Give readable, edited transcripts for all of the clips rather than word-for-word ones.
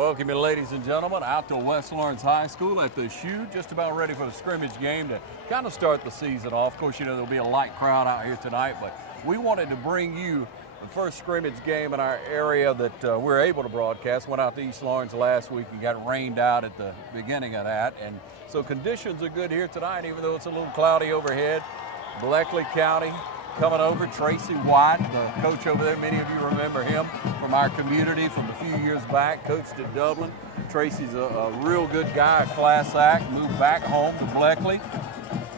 Welcome you, ladies and gentlemen, out to West Lawrence High School at the Shoe. Just about ready for the scrimmage game to kind of start the season off. Of course, you know, there'll be a light crowd out here tonight, but we wanted to bring you the first scrimmage game in our area that we're able to broadcast. Went out to East Lawrence last week and got rained out at the beginning of that. And so conditions are good here tonight, even though it's a little cloudy overhead. Bleckley County coming over. Tracy White, the coach over there, many of you remember him from our community from a few years back, coached at Dublin. Tracy's a real good guy, a class act, moved back home to Bleckley.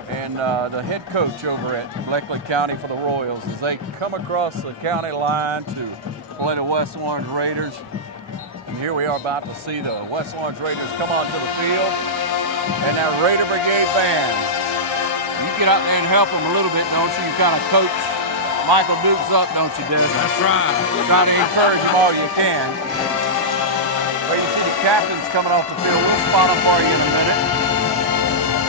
And the head coach over at Bleckley County for the Royals as they come across the county line to play the West Lawrence Raiders. And here we are about to see the West Lawrence Raiders come onto the field. And that Raider Brigade band. You get out there and help them a little bit, don't you? You kind of coach Michael Dukes up, don't you, Dennis? That's right. Try to encourage them all you can. Well, you see the captains coming off the field. We'll spot them for you in a minute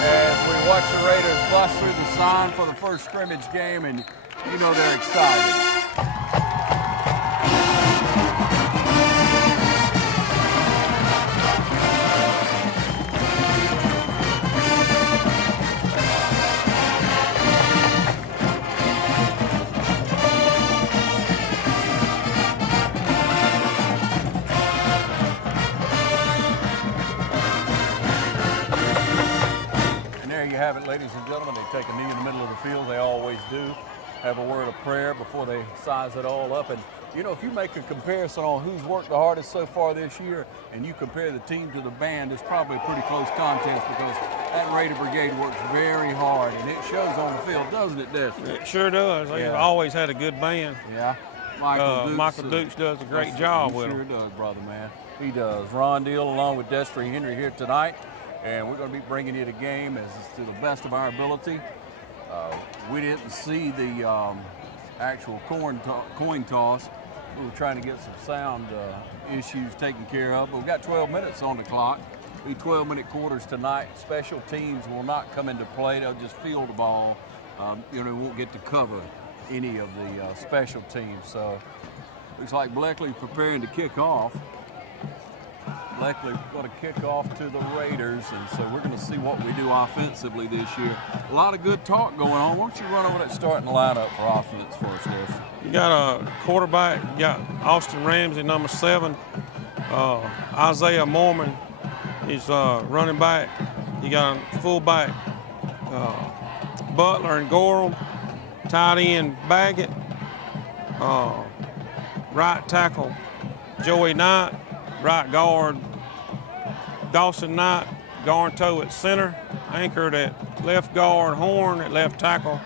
as we watch the Raiders bust through the sign for the first scrimmage game, and you know they're excited. You have it, ladies and gentlemen. They take a knee in the middle of the field. They always do. Have a word of prayer before they size it all up. And, you know, if you make a comparison on who's worked the hardest so far this year and you compare the team to the band, it's probably a pretty close contest because that Raider Brigade works very hard, and it shows on the field, doesn't it, Des? It sure does. They've always had a good band. Yeah. Michael Dukes does a great job with them. He sure does, brother, man. He does. Ron Deal along with Destry Henry here tonight. And we're going to be bringing you the game as to the best of our ability. We didn't see the actual coin toss. We were trying to get some sound issues taken care of. But we've got 12 minutes on the clock. We 12-minute quarters tonight. Special teams will not come into play. They'll just field the ball. You know, we won't get to cover any of the special teams. So looks like Bleckley's preparing to kick off. Bleckley going to kick off to the Raiders, and so we're going to see what we do offensively this year. A lot of good talk going on. Why don't you run over that starting lineup for offense for us, Des? You got a quarterback. You got Austin Ramsey, number 7. Isaiah Mormon is running back. You got a fullback, Butler and Gorham. Tight end, Baggett. Right tackle, Joey Knight. Right guard, Dawson Knight, Garnto at center, anchored at left guard, Horn at left tackle,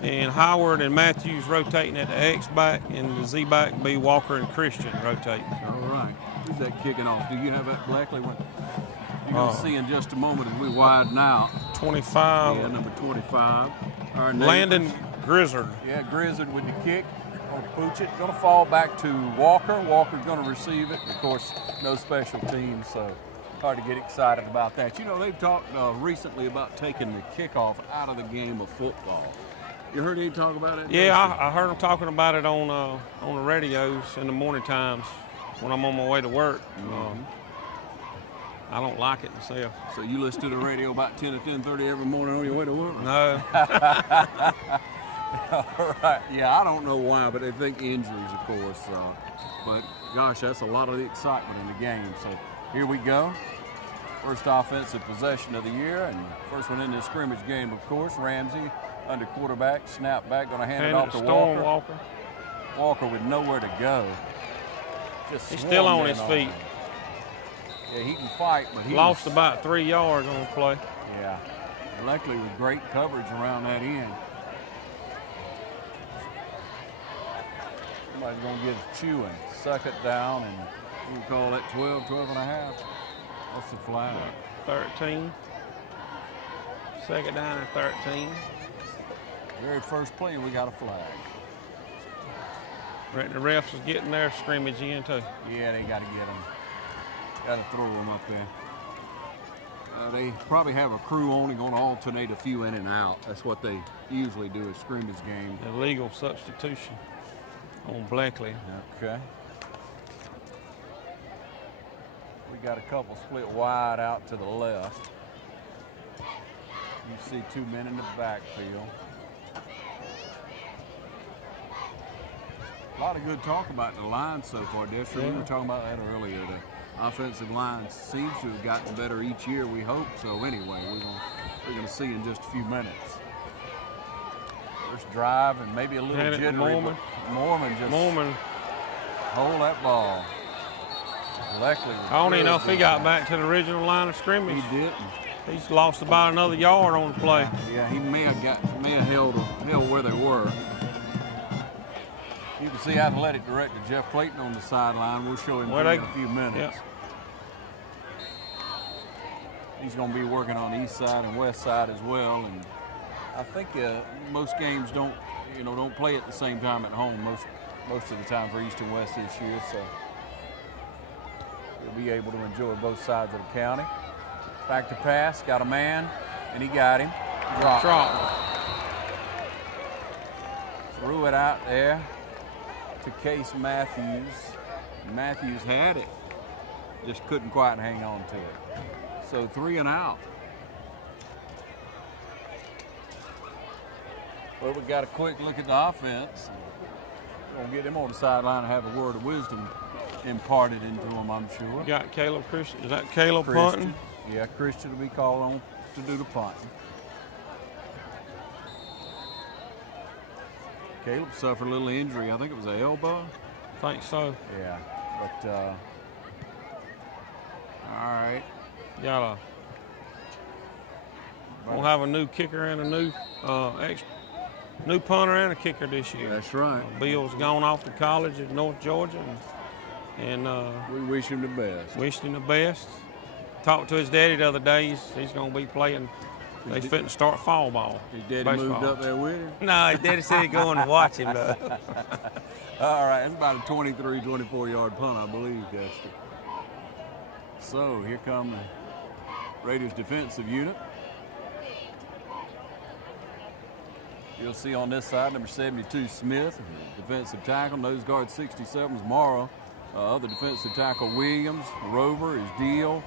and Howard and Matthews rotating at the X-back, and the Z-back be Walker and Christian rotating. All right. Who's that kicking off? Do you have that, Bleckley? You're going to see in just a moment as we widen out. 25. Yeah, number 25. Our Landon Grizzard. Yeah, Grizzard with the kick. Going to pooch it. Going to fall back to Walker. Walker's going to receive it. Of course, no special teams, so hard to get excited about that. You know, they've talked recently about taking the kickoff out of the game of football. You heard any talk about it? Yeah, I heard them talking about it on the radios in the morning times when I'm on my way to work. I don't like it myself. So you listen to the radio about 10 or 10:30 every morning on your way to work? No. All right. Yeah, I don't know why, but they think injuries, of course. But, gosh, that's a lot of the excitement in the game. So here we go. First offensive possession of the year, and first one in this scrimmage game, of course. Ramsey under quarterback, snap back, going to hand it off to Walker. Walker with nowhere to go. He's still on his feet. Yeah, he can fight, but he lost about 3 yards on the play. Yeah. Luckily with great coverage around that end. Somebody's going to get a chewing. Second down, and we can call that 12, 12 and a half. What's the flag? 13. Second down and 13. Very first play, we got a flag. The refs is getting their scrimmage in, too. Yeah, they got to get them. Got to throw them up there. They probably have a crew only going to alternate a few in and out. That's what they usually do at scrimmage games. Illegal substitution on Bleckley. Okay. got a couple split wide out to the left. You see 2 men in the backfield. A lot of good talk about the line so far, Dexter. We were talking about that earlier. The offensive line seems to have gotten better each year. We hope so. Anyway, we're going to see in just a few minutes. First drive and maybe a little jittery. Mormon just hold that ball. Bleckley. I don't even know if he got back to the original line of scrimmage. He didn't. He's lost about another yard on the play. Yeah, he may have held where they were. You can see athletic director Jeff Clayton on the sideline. We'll show him in a few minutes. Yep. He's going to be working on the east side and west side as well. And I think most games don't play at the same time at home most of the time for East and West this year. So he'll be able to enjoy both sides of the county. Back to pass, got a man, and he got him. Drop. Threw it out there to Case Matthews. Matthews had it, just couldn't quite hang on to it. So 3 and out. Well, we got a quick look at the offense. We're gonna get them on the sideline and have a word of wisdom imparted into them, I'm sure. Got Caleb Christian. Is that Caleb punting? Yeah, Christian will be called on to do the punting. Caleb suffered a little injury. I think it was an elbow. I think so. Yeah, but all right. We'll have a new kicker and a new punter and a kicker this year. That's right. Bill's gone off to college at North Georgia, and we wish him the best. Wished him the best. Talked to his daddy the other day. He's going to be playing. They fitting to start fall ball. His daddy baseball. Moved up there with him? No, his daddy said he'd go in and watch him, though. All right, it's about a 23, 24-yard punt, I believe, Dexter. So here come the Raiders defensive unit. You'll see on this side, number 72, Smith, defensive tackle. Nose guard 67 is Morrow. Other defensive tackle, Williams. Rover is Deal.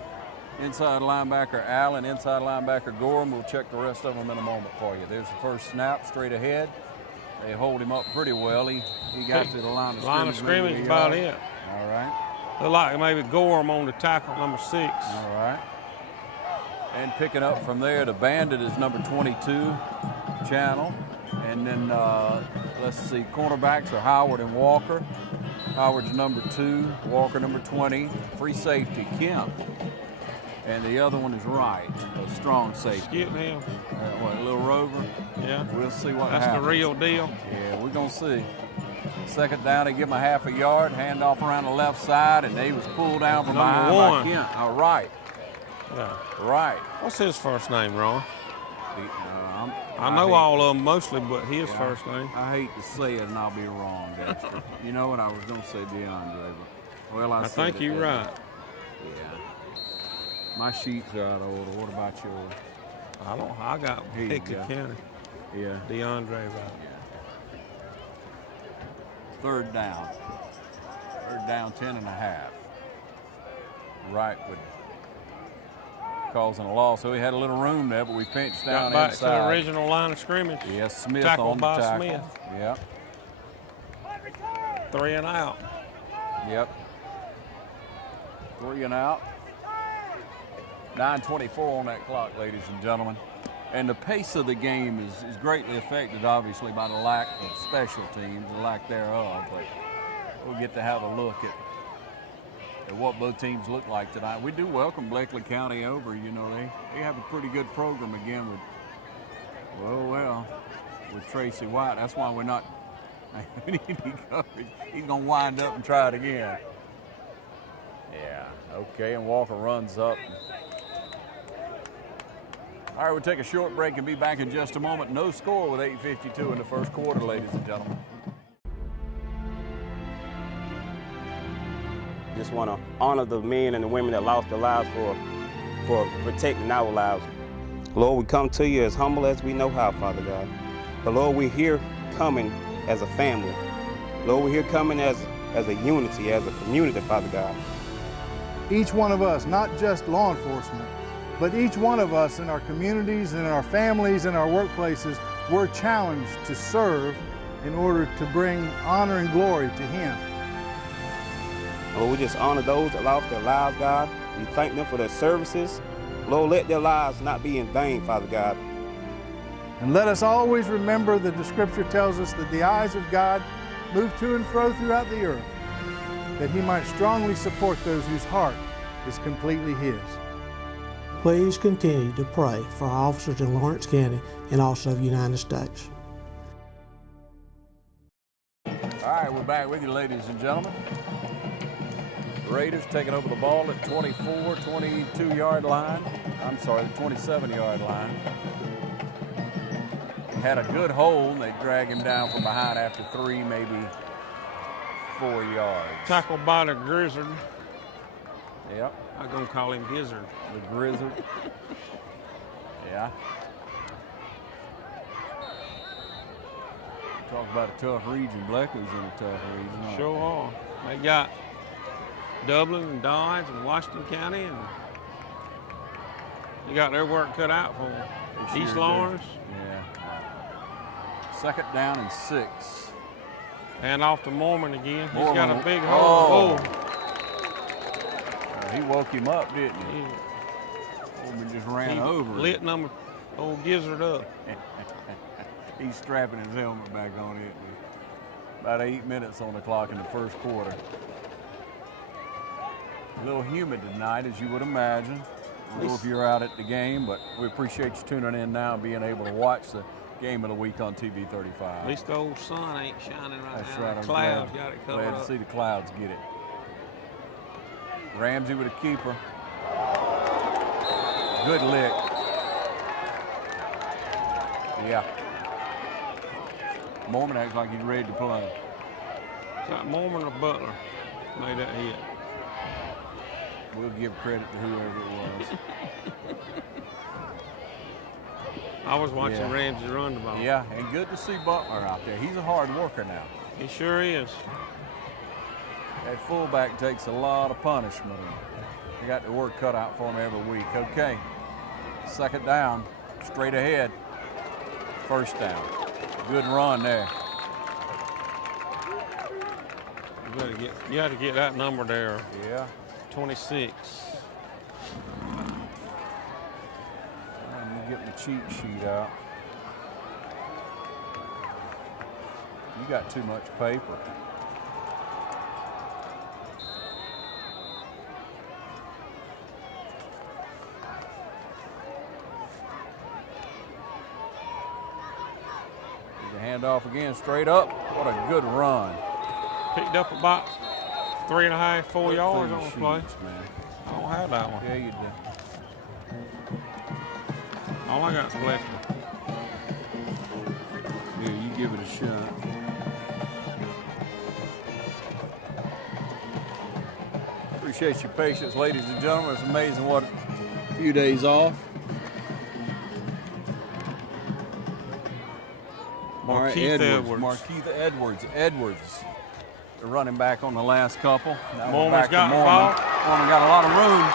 Inside linebacker, Allen. Inside linebacker, Gorham. We'll check the rest of them in a moment for you. There's the first snap, straight ahead. They hold him up pretty well. He got to the line of scrimmage. Line of scrimmage is about it. All right. Look like maybe Gorham on the tackle, number 6. All right. And picking up from there, the bandit is number 22, Channel. And then, let's see, cornerbacks are Howard and Walker. Howard's number 2, Walker number 20. Free safety, Kemp. And the other one is Wright, a strong safety. Skip him. A little Rover? Yeah. We'll see what happens. That's the real deal. Yeah, we're going to see. Second down, they give him a half a yard, hand off around the left side, and they was pulled down from behind by Kemp. Wright. Yeah. Right. What's his first name, Ron? I know all of them mostly, but his first name. I hate to say it, and I'll be wrong, Dexter. You know what? I was going to say DeAndre, but, well, I think you're right. Yeah. My sheets are out of order. What about yours? I got Bleckley County. Yeah. DeAndre right. Yeah. Third down. 10 and a half. Wright would causing a loss. So he had a little room there, but we pinched down back inside. To the original line of scrimmage. Yes, Smith Tackled on the by tackle. Smith. Yep. 3 and out. Yep. 3 and out. 9:24 on that clock, ladies and gentlemen. And the pace of the game is greatly affected, obviously, by the lack of special teams, the lack thereof. But we'll get to have a look at what both teams look like tonight. We do welcome Bleckley County over. You know, they have a pretty good program again with Tracy White. That's why we're not having any coverage. He's going to wind up and try it again. Yeah, okay, and Walker runs up. All right, we'll take a short break and be back in just a moment. No score with 8:52 in the first quarter, ladies and gentlemen. Just want to honor the men and the women that lost their lives for protecting our lives. Lord, we come to you as humble as we know how, Father God. But Lord, we're here coming as a family. Lord, we're here coming as a unity, as a community, Father God. Each one of us, not just law enforcement, but each one of us in our communities and in our families and our workplaces, we're challenged to serve in order to bring honor and glory to Him. Lord, we just honor those that lost their lives, God. We thank them for their services. Lord, let their lives not be in vain, Father God. And let us always remember that the Scripture tells us that the eyes of God move to and fro throughout the earth, that He might strongly support those whose heart is completely His. Please continue to pray for our officers in Lawrence County and also the United States. All right, we're back with you, ladies and gentlemen. The Raiders taking over the ball at 24, 22-yard line. I'm sorry, the 27-yard line. Had a good hold. They drag him down from behind after 3, maybe 4 yards. Tackled by the Grizzard. Yep. I'm going to call him Gizzard. The Grizzard. Yeah. Talk about a tough region. Bleckley's in a tough region. Sure are. They got Dublin and Dodge and Washington County, and you got their work cut out for them. East Lawrence. Yeah. 2nd down and 6. And off to Mormon again. He's Mormon. got a big hole. He woke him up, didn't he? Mormon just ran over him. Lit number old Gizzard up. He's strapping his helmet back on it. About 8 minutes on the clock in the first quarter. A little humid tonight, as you would imagine. I don't know if you're out at the game, but we appreciate you tuning in now and being able to watch the game of the week on TV 35. At least the old sun ain't shining right That's now. right. The I'm clouds got it covered glad up. to see the clouds get it. Ramsey with a keeper. Good lick. Yeah. Mormon acts like he's ready to play. Is that Mormon or Butler made that hit? We'll give credit to whoever it was. I was watching Ramsey run the ball. Yeah, and good to see Butler out there. He's a hard worker now. He sure is. That fullback takes a lot of punishment. They got the work cut out for him every week. Okay, 2nd down, straight ahead. 1st down. Good run there. You got to get that number there. Yeah. 26. Let me get my cheat sheet out. You got too much paper. Handoff again, straight up. What a good run. Picked up about 3.5, 4 yards on the play. Man. I don't have that one. Yeah, you do. All I got is Bleckley. Yeah, you give it a shot. Appreciate your patience, ladies and gentlemen. It's amazing what a few days off. Markeith Edwards. Edwards, the running back on the last couple. Now Mormon's got the ball. Mormon got a lot of room.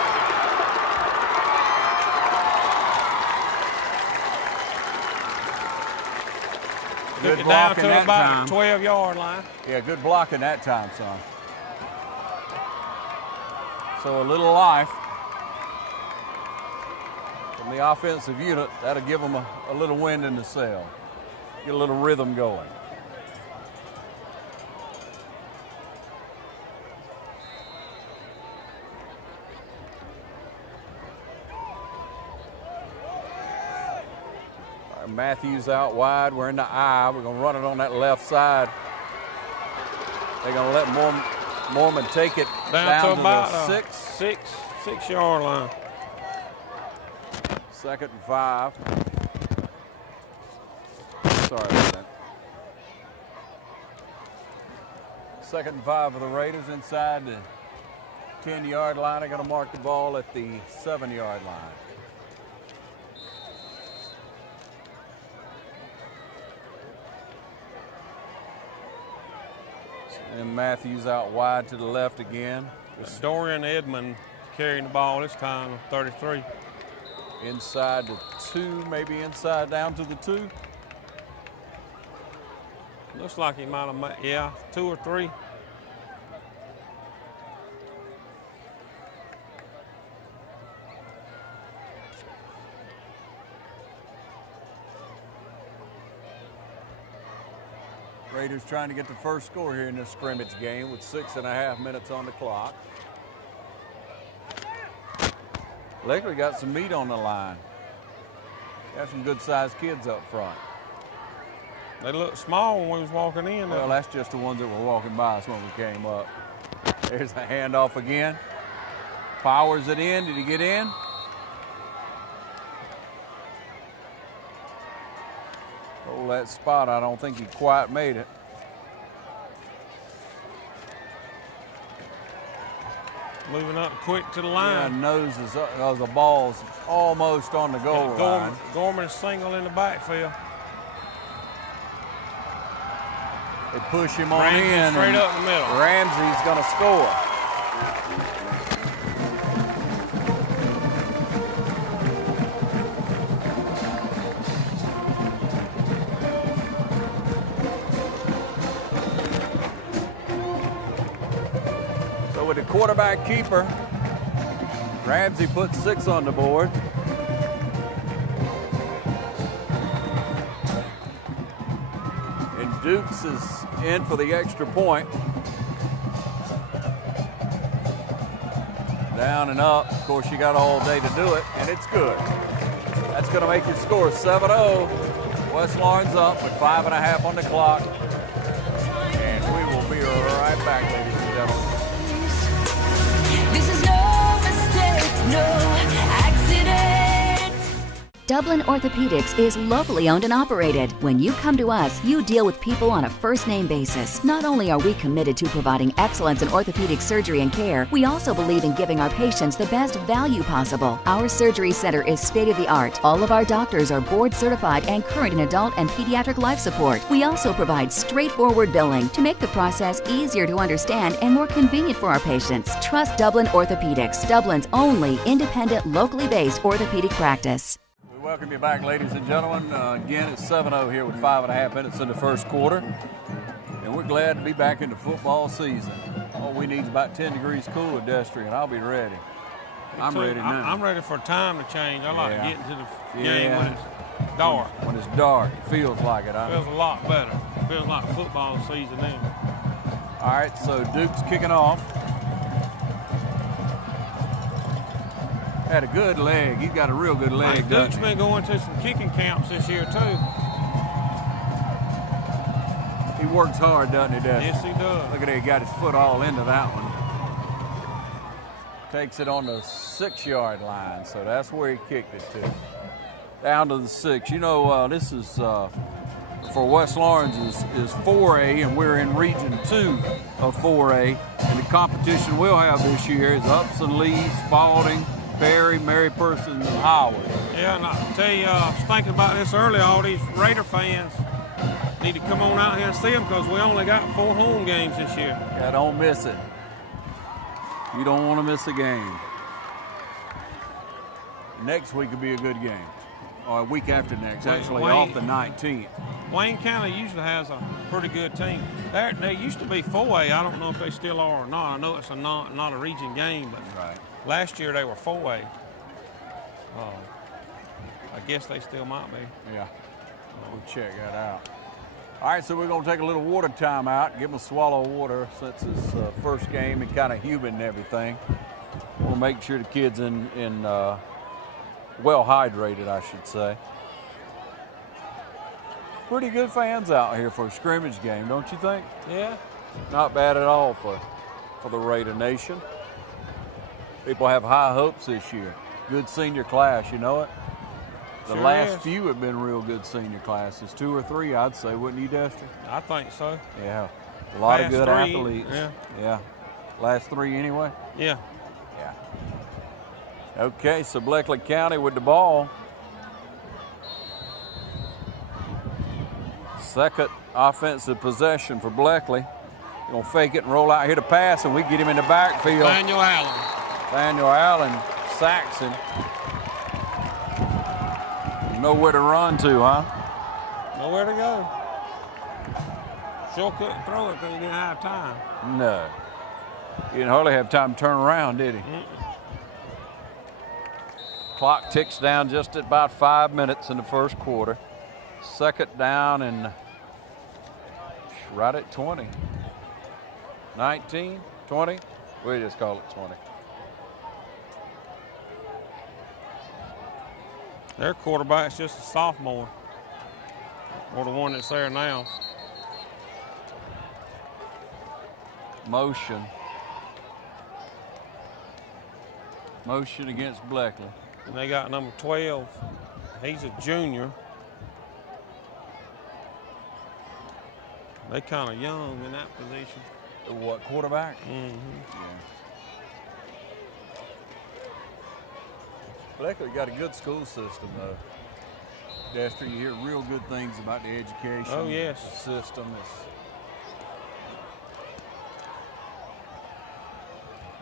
Took it down to about the 12-yard line. Yeah, good blocking that time, son. So a little life from the offensive unit. That'll give them a little wind in the sail. Get a little rhythm going. Matthews out wide. We're in the I. We're going to run it on that left side. They're going to let Mormon take it down to about the 6-yard line. 2nd and 5. Sorry about that. 2nd and 5 for the Raiders inside the 10-yard line. They're going to mark the ball at the 7-yard line. And Matthews out wide to the left again. Dorian Edmond carrying the ball this time, 33. Inside the 2, maybe inside down to the 2. Looks like he might have made, yeah, 2 or 3. Raiders trying to get the first score here in this scrimmage game with 6.5 minutes on the clock. Bleckley got some meat on the line. Got some good-sized kids up front. They looked small when we was walking in. Well, that's just the ones that were walking by us when we came up. There's a handoff again. Powers it in. Did he get in? Oh, that spot, I don't think he quite made it. Moving up quick to the Yeah, line. nose is up. The ball's almost on the goal line. Gorman single in the backfield. They push him on Ramsey in. straight and up the middle. Ramsey's going to score. So with the quarterback keeper, Ramsey puts 6 on the board. And Dukes is in for the extra point. Down and up. Of course, you got all day to do it, and it's good. That's going to make your score 7-0. West Lawrence up with 5.5 on the clock. And we will be right back, ladies and gentlemen. This is no mistake, no accident. Dublin Orthopedics is locally owned and operated. When you come to us, you deal with people on a first-name basis. Not only are we committed to providing excellence in orthopedic surgery and care, we also believe in giving our patients the best value possible. Our surgery center is state-of-the-art. All of our doctors are board-certified and current in adult and pediatric life support. We also provide straightforward billing to make the process easier to understand and more convenient for our patients. Trust Dublin Orthopedics, Dublin's only independent, locally based orthopedic practice. We welcome you back, ladies and gentlemen. Again, it's 7-0 here with 5.5 minutes in the first quarter. And we're glad to be back in the football season. All we need is about 10 degrees cooler, Destry, and I'll be ready. I'm ready now. I'm ready for time to change. I like getting to the game when it's dark. When it's dark, it feels like it. Feels a lot better. Feels like football season then. All right, so Duke's kicking off. Had a good leg. He's got a real good leg. Duke's been going to some kicking camps this year, too. He works hard, doesn't he, Dusty? Yes, he does. Look at that. He got his foot all into that one. Takes it on the 6-yard line, so that's where he kicked it to. Down to the 6. You know, this is, for West Lawrence, is 4A, and we're in Region 2 of 4A. And the competition we'll have this year is Upson, Lee, Spalding, Perry, Mary Person, and Howard. Yeah, and I'll tell you, I was thinking about this earlier. All these Raider fans need to come on out here and see them because we only got 4 home games this year. Yeah, don't miss it. You don't want to miss a game. Next week will be a good game. Or a week after next, actually, off the 19th. Wayne County usually has a pretty good team. They used to be 4A. I don't know if they still are or not. I know it's not a region game, but right. Last year they were 4A. I guess they still might be. Yeah, we'll check that out. All right, so we're going to take a little water time out, give them a swallow of water since it's first game and kind of humid and everything. We'll make sure the kids in well hydrated, I should say. Pretty good fans out here for a scrimmage game, don't you think? Yeah. Not bad at all for the Raider Nation. People have high hopes this year. Good senior class, you know it? The Sure last is. few have been real good senior classes. 2 or 3, I'd say, wouldn't you, Dusty? I think so. Yeah. A lot of Last good 3, athletes. Yeah. Last 3 anyway? Yeah. Yeah. Okay, so Bleckley County with the ball. Second offensive possession for Bleckley. Going to fake it and roll out here to pass, and we get him in the backfield. Daniel Allen. Daniel Allen sacks him. Nowhere to run to, huh? Nowhere to go. Sure couldn't throw it because he didn't have time. No. He didn't hardly have time to turn around, did he? Clock ticks down just at about 5 minutes in the first quarter. Second down and right at 20. 19, 20? We just call it 20. Their quarterback's just a sophomore, or the one that's there now. Motion. Motion against Bleckley. And they got number 12. He's a junior. They kind of young in that position. What, quarterback? Mm-hmm. Yeah. Bleckley got a good school system, though. Dexter, you hear real good things about the education. Oh, yes. System.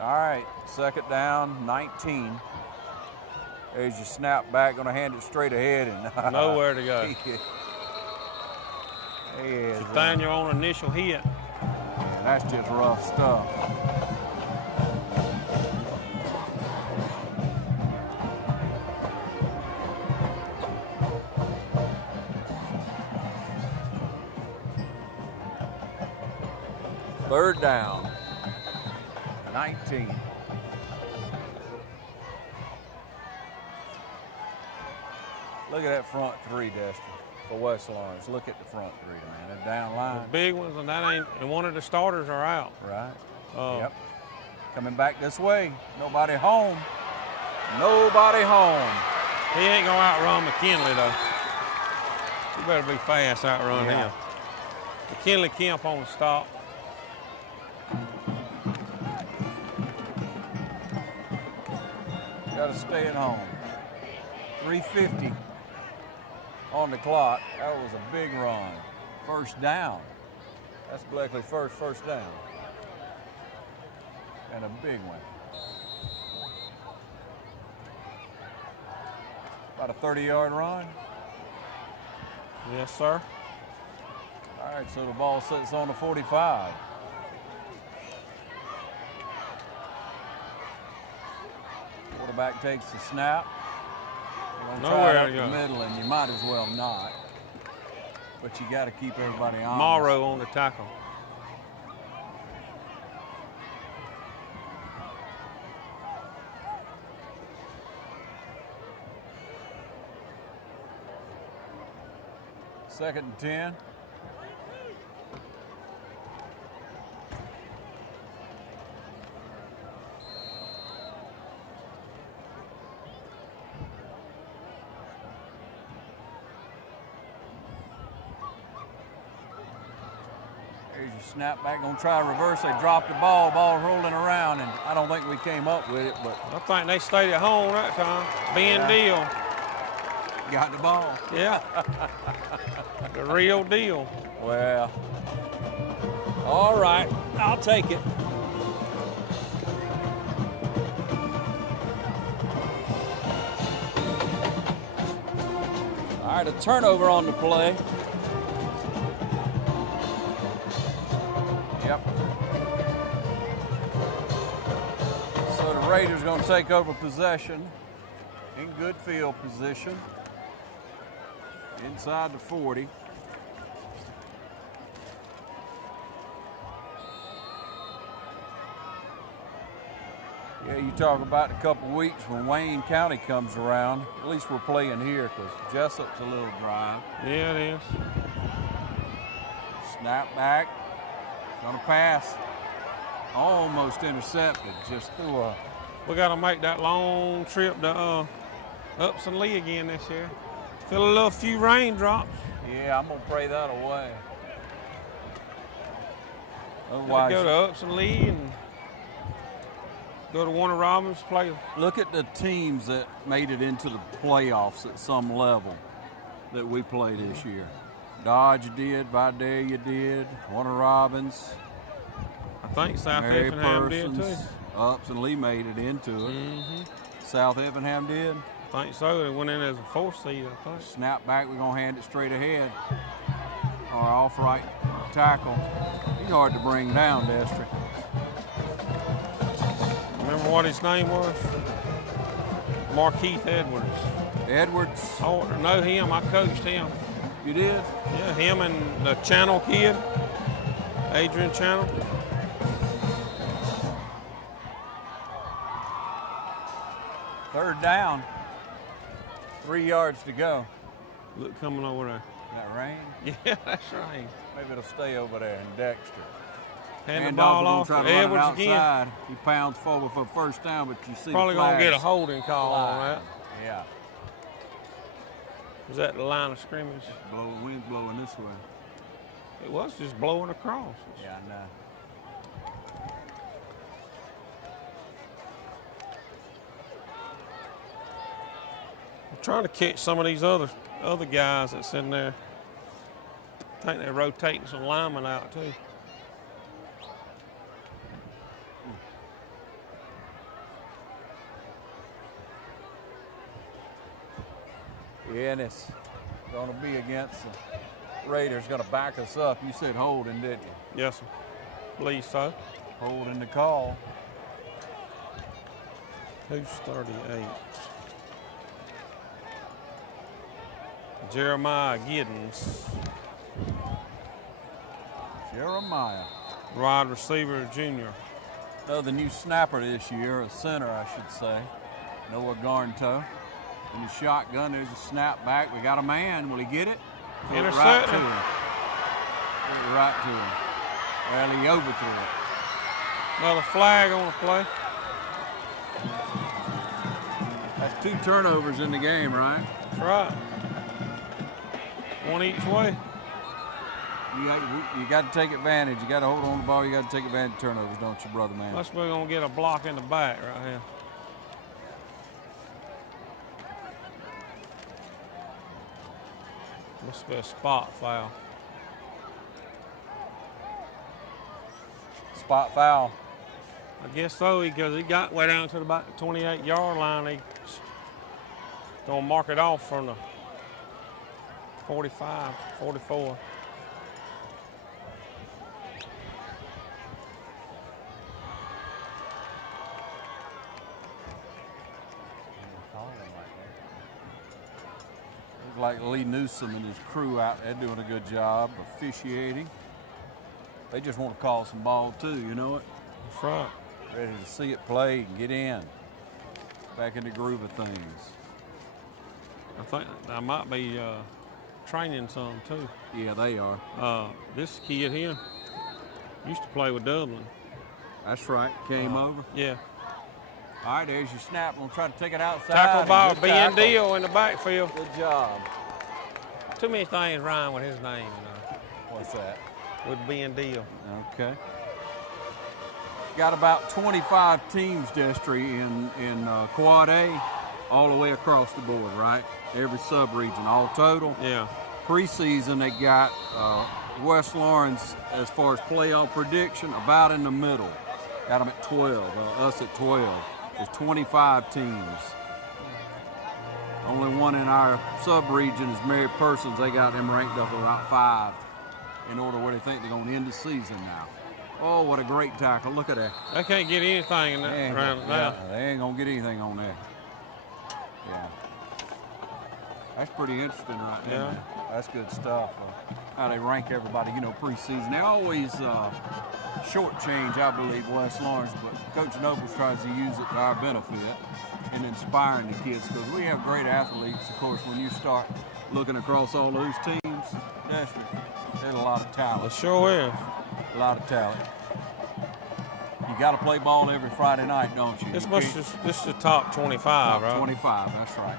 All right, second down, 19. There's your snap back, gonna hand it straight ahead and Nowhere to go. Yeah, Nathaniel on initial hit. man, that's just rough stuff. Third down, 19. Look at that front three, Dexter, for West Lawrence. Look at the front three, man. They're down line. The big ones, and that ain't. And one of the starters are out. Right. Oh. Yep. Coming back this way. Nobody home. Nobody home. He ain't gonna outrun McKinley though. You better be fast outrun him. McKinley Kemp on the stop. Got to stay at home. 3:50 on the clock. That was a big run. First down. That's Bleckley first down. And a big one. About a 30-yard run. Yes, sir. All right, so the ball sits on the 45. Quarterback takes the snap. Nowhere try it to up go. the middle, and you might as well not. But you got to keep everybody honest. Morrow on the tackle. Second and 10. Here's your snap back. Gonna try a reverse. They dropped the ball. Ball rolling around, and I don't think we came up with it, but I think they stayed at home that time. Ben Deal. got the ball. Yeah. The real deal. Well, all right, I'll take it. All right, a turnover on the play. Yep. So the Raiders going to take over possession in good field position inside the 40. Yeah, you talk about a couple weeks when Wayne County comes around. At least we're playing here because Jessup's a little dry. Yeah, it is. Snap back. Gonna pass. Almost intercepted. Just threw a. We got to make that long trip to Upson Lee again this year. Feel a little few raindrops. Yeah, I'm gonna pray that away. Gotta Otherwise, go to Upson Lee and go to Warner Robins, play. look at the teams that made it into the playoffs at some level that we played this year. Dodge did, Vidalia did, Warner Robins, I think South Mary Effingham did Persons. too. Ups and Lee made it into it. Mm-hmm. South Effingham did. I think so. They went in as a 4th seed, I think. Snap back, we're going to hand it straight ahead. Our off-right tackle. He's hard to bring down, Destry. Remember what his name was? Markeith Edwards. Edwards. I want to know him. I coached him. You did? Yeah, him and the Channel kid, Adrian Channel. Third down. 3 yards to go. Look coming over there. That rain? Yeah, that's right. Maybe it'll stay over there in Dexter. Hand the And ball Dolphin off to gonna try to run it Edwards again. outside. He pounds forward for a first down, but you see Probably the going to get a flags holding call on fly. that. Yeah. Was that the line of scrimmage? Wind's blowing this way. It was just blowing across. Yeah, I know. I'm trying to catch some of these other guys that's in there. I think they're rotating some linemen out too. Yeah, and it's going to be against the Raiders. Going to back us up. You said holding, didn't you? Yes, sir. Believe so. Holding the call. Who's 38? Jeremiah Giddens, Jeremiah. wide receiver, junior. The new snapper this year, a center, I should say. Noah Garnto. In the shotgun, there's a snap back. We got a man. Will he get it? Throw it right Intercepted. to him. Throw it right to him. Well, he overthrew it. Another flag on the play. That's 2 turnovers in the game, right? That's right. One each way. You got to take advantage. You got to hold on the ball. You got to take advantage of turnovers, don't you, brother man? Must be going to get a block in the back right here. Must be a spot foul. Spot foul. I guess so, because he got way down to about the 28-yard line. He's going to mark it off from the 45, 44. Looks like Lee Newsom and his crew out there doing a good job officiating. They just want to call some ball too, you know it? That's right. Ready to see it play and get in. Back in the groove of things. I think I might be training some too. Yeah, they are. This kid here used to play with Dublin. That's right. Came over. Yeah. All right, there's your snap. We'll try to take it outside. Tackle by Good Ben tackle. Deal in the backfield. Good job. Too many things rhyme with his name, you know, What's that? with Ben Deal. Okay. Got about 25 teams, Destry, in Quad A, all the way across the board, right? Every sub-region, all total. Yeah. Preseason, they got West Lawrence, as far as playoff prediction, about in the middle. Got them at 12, us at 12. There's 25 teams. Only one in our sub-region is Mary Persons. They got them ranked up about 5 in order where they think they're going to end the season now. Oh, what a great tackle. Look at that. They can't get anything in They that ain't, round yeah, now. they ain't going to get anything on that. Yeah. That's pretty interesting right there. Yeah. That's good stuff. How they rank everybody, you know, preseason. They always shortchange, I believe, West Lawrence, but Coach Nobles tries to use it to our benefit in inspiring the kids, because we have great athletes. Of course, when you start looking across all those teams, there's a lot of It talent. sure is. A lot of talent. You got to play ball every Friday night, don't you? This You must can't- just this is the top 25, Top right? 25, that's right.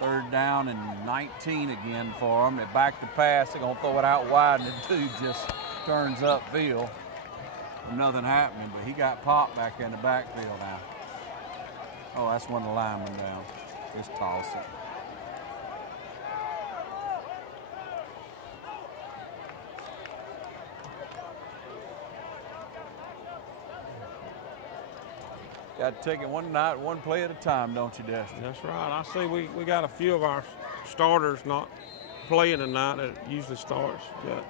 Third down and 19 again for them. They back the pass. They're going to throw it out wide, and the dude just turns upfield. Nothing happening, but he got popped back in the backfield now. Oh, that's one of the linemen down. Just toss it. Got to take it one night, one play at a time, don't you, Dusty? That's right. I see we got a few of our starters not playing tonight that usually starts. Got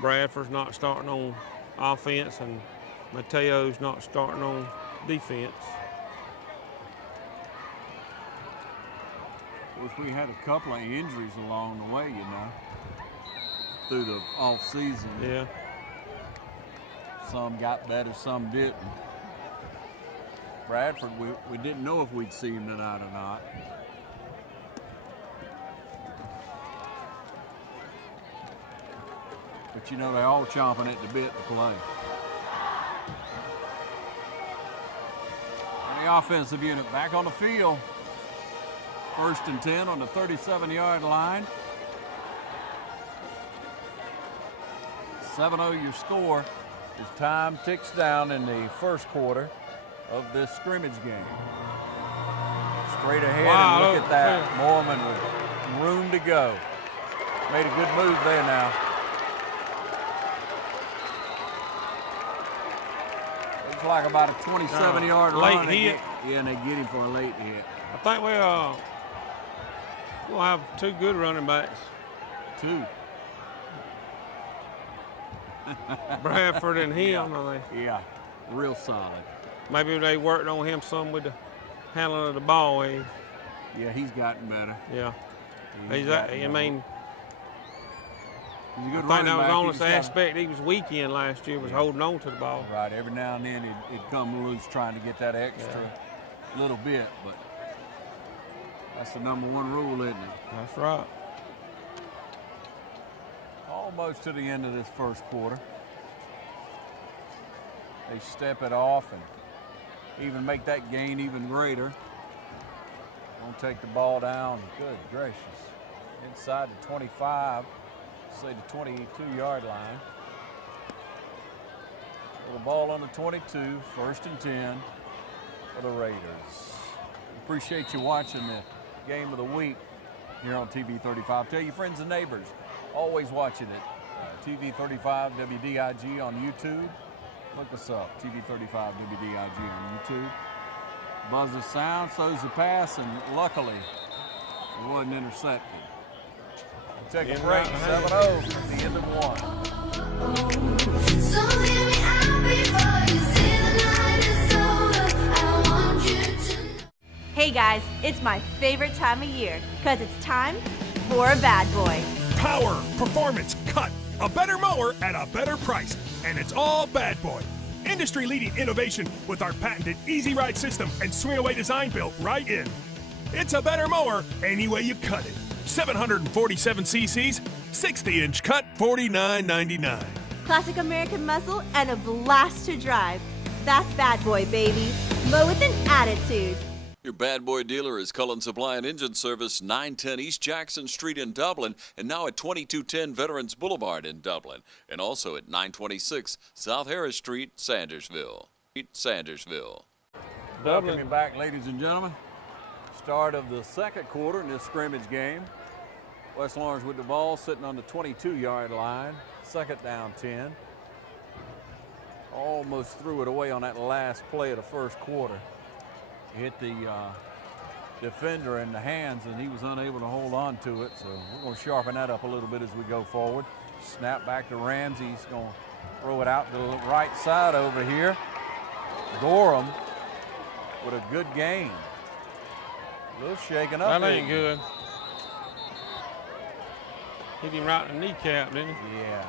Bradford's not starting on offense, and Mateo's not starting on defense. Of course, we had a couple of injuries along the way, you know, through the off season. Yeah. Some got better, some didn't. Bradford, we didn't know if we'd see him tonight or not. But you know, they're all chomping at the bit to play. And the offensive unit back on the field. 1st and 10 on the 37-yard line. 7-0 your score as time ticks down in the first quarter of this scrimmage game. Straight ahead, wow, and look at that. Mormon with room to go. Made a good move there now. Looks like about a 27-yard run. Late hit. Yeah, and they get him for a late hit. I think we'll have two good running backs. Two. Bradford and him, I think. Yeah, real solid. Maybe they worked on him some with the handling of the ball. Yeah, he's gotten better. Yeah. He's He's gotten I mean, he's a good I think that was the running only back. aspect he was weak in last year was holding on to the ball. Right, every now and then he'd come loose trying to get that extra little bit, but that's the number one rule, isn't it? That's right. Almost to the end of this first quarter. They step it off and even make that gain even greater. Won't take the ball down. Good gracious. Inside the 25, say the 22-yard line. With the ball on the 22, 1st and 10 for the Raiders. Appreciate you watching the game of the week here on TV 35. Tell your friends and neighbors. Always watching it. TV 35 WDIG on YouTube. Look us up. TV 35 WDIG on YouTube. Buzz the sound, throws the pass, and luckily it wasn't intercepted. We'll take a break. 7-0 at the end of one. So hear me out before you say the night is over. I want you to know. Hey guys, it's my favorite time of year, because it's time for a bad boy. Power, performance, cut. A better mower at a better price. And it's all Bad Boy. Industry-leading innovation with our patented Easy Ride system and swing-away design built right in. It's a better mower any way you cut it. 747 cc's, 60-inch cut, $49.99. Classic American muscle and a blast to drive. That's Bad Boy, baby. Mow with an attitude. Your Bad Boy dealer is Cullen Supply and Engine Service, 910 East Jackson Street in Dublin, and now at 2210 Veterans Boulevard in Dublin, and also at 926 South Harris Street, Sandersville. Welcome you back, ladies and gentlemen. Start of the second quarter in this scrimmage game. West Lawrence with the ball sitting on the 22-yard line. 2nd down 10. Almost threw it away on that last play of the first quarter. Hit the defender in the hands, and he was unable to hold on to it. So we're going to sharpen that up a little bit as we go forward. Snap back to Ramsey. He's going to throw it out to the right side over here. Gorham with a good gain. A little shaken up. That ain't good. Hit him right in the kneecap, didn't he? Yeah.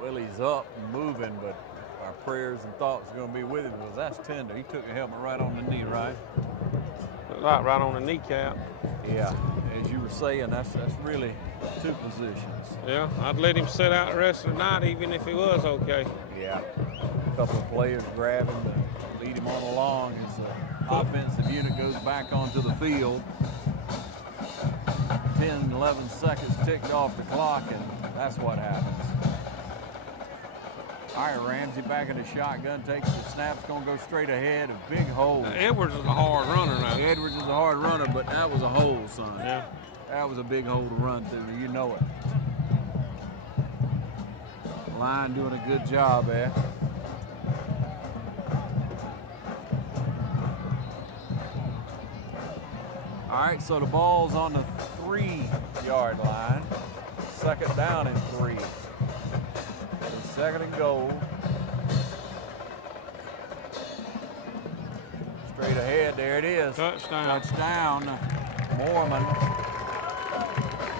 Well, he's up and moving, but our prayers and thoughts are going to be with him because that's tender. He took a helmet right on the knee, right? Looked like right on the kneecap. Yeah. As you were saying, that's really two positions. Yeah, I'd let him sit out the rest of the night even if he was okay. Yeah. A couple of players grab him to lead him on along as the offensive unit goes back onto the field. 10, 11 seconds ticked off the clock, and that's what happens. All right, Ramsey back in the shotgun, takes the snap, going to go straight ahead, a big hole. Now, Edwards is a hard runner now. Edwards is a hard runner, but that was a hole, son. Yeah. That was a big hole to run through, you know it. Line doing a good job there. All right, so the ball's on the 3-yard line. Second down and 3. Second and goal. Straight ahead, there it is. Touchdown. Touchdown.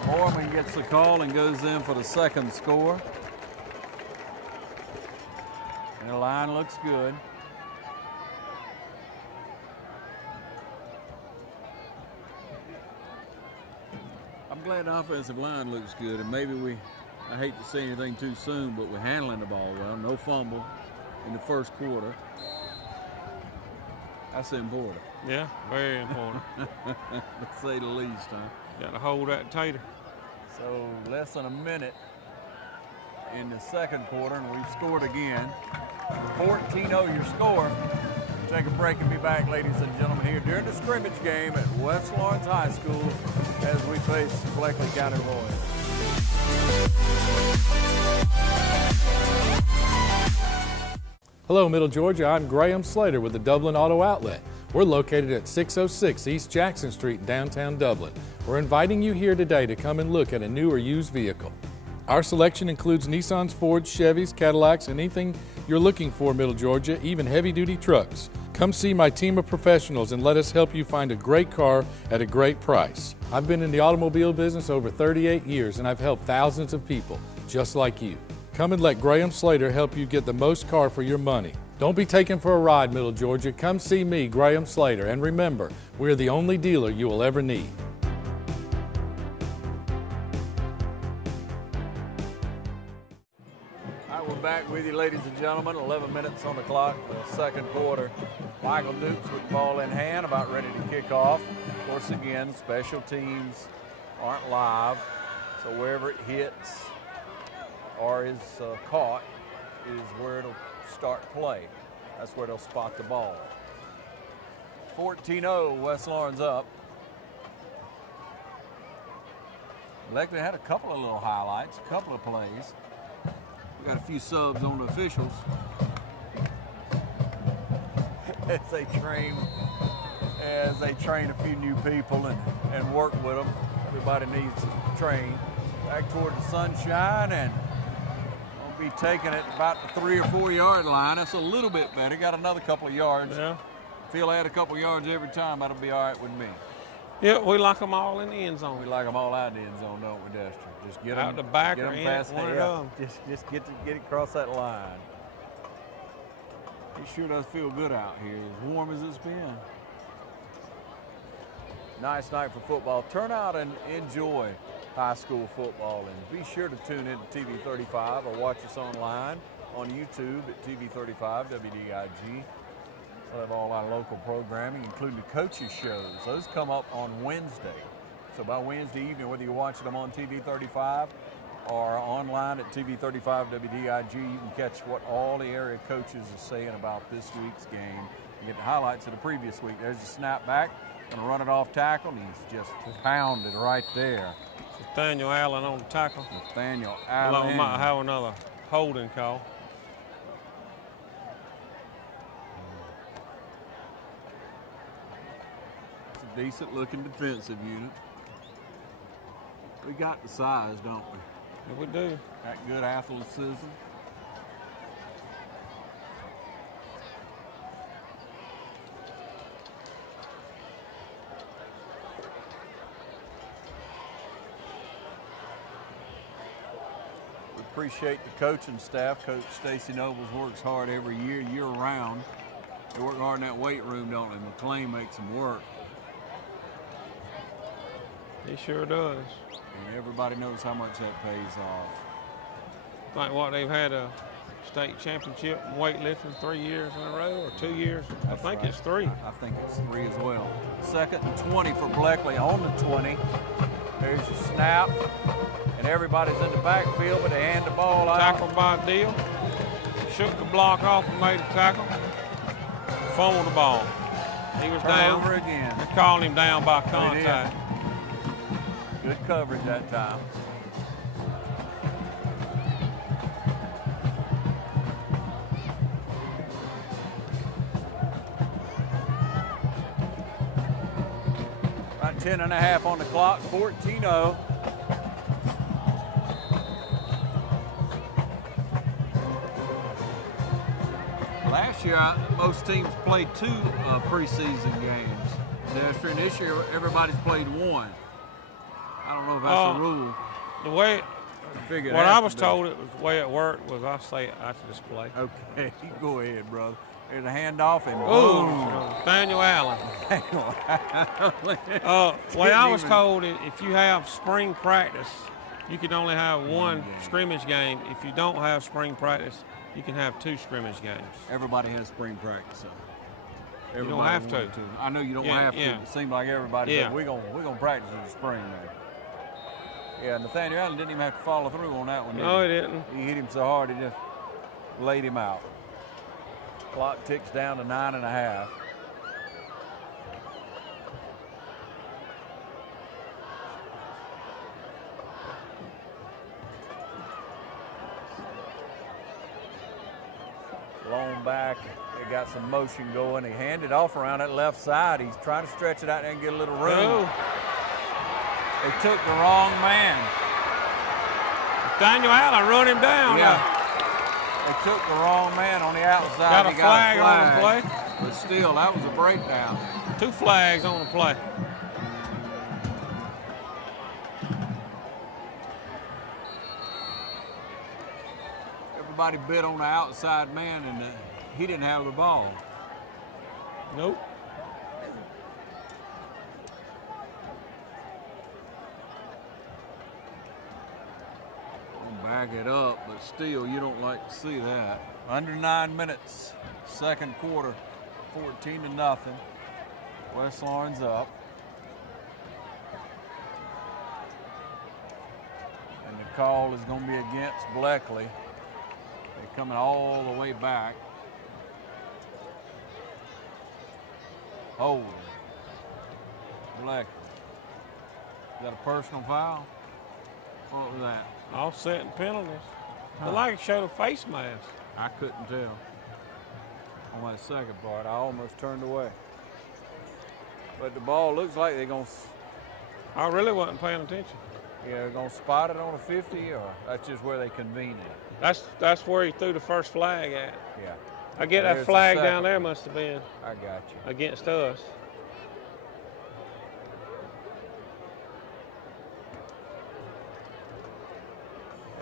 Mormon gets the call and goes in for the second score. And the line looks good. I'm glad the offensive line looks good, and maybe I hate to say anything too soon, but we're handling the ball well. No fumble in the first quarter. That's important. Yeah, very important. To say the least, huh? Got to hold that tater. So less than a minute in the second quarter, and we've scored again. 14-0 your score. Take a break and be back, ladies and gentlemen, here during the scrimmage game at West Lawrence High School as we face Bleckley County Royals. Hello, Middle Georgia. I'm Graham Slater with the Dublin Auto Outlet. We're located at 606 East Jackson Street in downtown Dublin. We're inviting you here today to come and look at a new or used vehicle. Our selection includes Nissans, Fords, Chevys, Cadillacs, and anything you're looking for, Middle Georgia, even heavy-duty trucks. Come see my team of professionals and let us help you find a great car at a great price. I've been in the automobile business over 38 years, and I've helped thousands of people just like you. Come and let Graham Slater help you get the most car for your money. Don't be taken for a ride, Middle Georgia. Come see me, Graham Slater, and remember, we're the only dealer you will ever need. All right, we're back with you, ladies and gentlemen. 11 minutes on the clock, the second quarter. Michael Dukes with the ball in hand, about ready to kick off. Of course, again, special teams aren't live, so wherever it hits or is caught is where it'll start play. That's where they'll spot the ball. 14-0, West Lawrence up. Bleckley had a couple of little highlights, a couple of plays. We got a few subs on the officials as they train a few new people and work with them. Everybody needs to train. Back toward the sunshine, and we'll be taking it about the 3 or 4 yard line. That's a little bit better. Got another couple of yards. Yeah. Feel I had a couple of yards every time. That'll be all right with me. Yeah, we like them all in the end zone. We like them all out in the end zone, don't we, Dexter? Just get out them the back get or them in past one the of them. Just get it across that line. It sure does feel good out here, as warm as it's been. Nice night for football. Turn out and enjoy high school football, and be sure to tune in to TV 35 or watch us online on YouTube at TV 35 WDIG. We'll have all our local programming, including the coaches' shows. Those come up on Wednesday. So by Wednesday evening, whether you're watching them on TV 35 or online at TV 35 WDIG, you can catch what all the area coaches are saying about this week's game. You get the highlights of the previous week. There's the snap back, gonna run it off tackle, and he's just pounded right there. Nathaniel Allen on the tackle. Nathaniel Well, we Allen. might have another holding call. It's a decent looking defensive unit. We got the size, don't we? Yeah, we do. Got good athleticism. We appreciate the coaching staff. Coach Stacy Nobles works hard every year round. They work hard in that weight room, don't they? McLean makes them work. He sure does. And everybody knows how much that pays off. I think what they've had a state championship in weightlifting 3 years in a row, or 2 years. I think it's 3. I think it's 3 as well. Second and 20 for Bleckley on the 20. There's your snap, and everybody's in the backfield, but they hand the ball out. Tackled by Deal. Shook the block off and made a tackle. Fumbled the ball. He was down. Turnover again. They're calling him down by contact. Good coverage that time. About 10.5 on the clock, 14-0. Last year, most teams played 2 preseason games. And this year, everybody's played 1. I don't know if that's a rule. The way, What I was told, it was the way it worked was I say after display. Okay, go ahead, brother. There's a handoff and boom. Daniel Allen. Way I was told, if you have spring practice, you can only have 1 scrimmage game. If you don't have spring practice, you can have 2 scrimmage games. Everybody has spring practice, so. You don't have to. I know you don't have to. It seems like everybody said, we're gonna practice in the spring, man. Yeah, Nathaniel Allen didn't even have to follow through on that one. No, he didn't. He hit him so hard, he just laid him out. Clock ticks down to 9.5. Long back, they got some motion going. He handed off around that left side. He's trying to stretch it out there and get a little room. No. They took the wrong man. Daniel Allen run him down. Yeah. They took the wrong man on the outside. Got a flag on the play. But still, that was a breakdown. 2 flags on the play. Everybody bit on the outside man, and he didn't have the ball. Nope. Back it up, but still, you don't like to see that. Under 9 minutes, second quarter, 14-0. West Lawrence up. And the call is going to be against Bleckley. They're coming all the way back. Hold. Bleckley. Is that a personal foul? What was that? Offsetting penalties. But like it showed a face mask. I couldn't tell. On that second part, I almost turned away. But the ball looks like they're going to... I really wasn't paying attention. Yeah, they're going to spot it on a 50, or that's just where they convene it? That's where he threw the first flag at. Yeah. I get that flag down there must have been. I got you. Against us.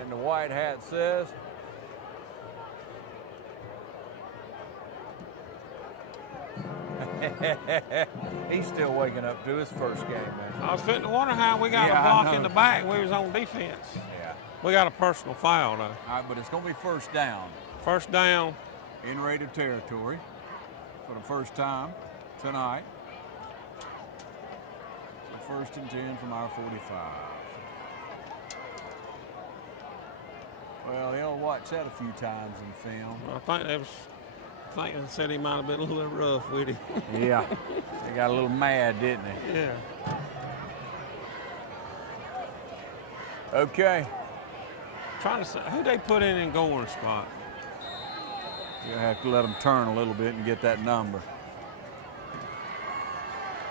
And the white hat says, he's still waking up to his first game, man. I was fitting to wonder how we got a block in the back and we was on defense. Yeah. We got a personal foul, though. All right, but it's going to be first down. First down. In Raider territory for the first time tonight. So 1st and 10 from our 45. Well, they'll watch that a few times in film. I think they said he might have been a little rough with him. Yeah, they got a little mad, didn't they? Yeah. Okay. Trying to say, who they put in Goring spot? You'll have to let them turn a little bit and get that number.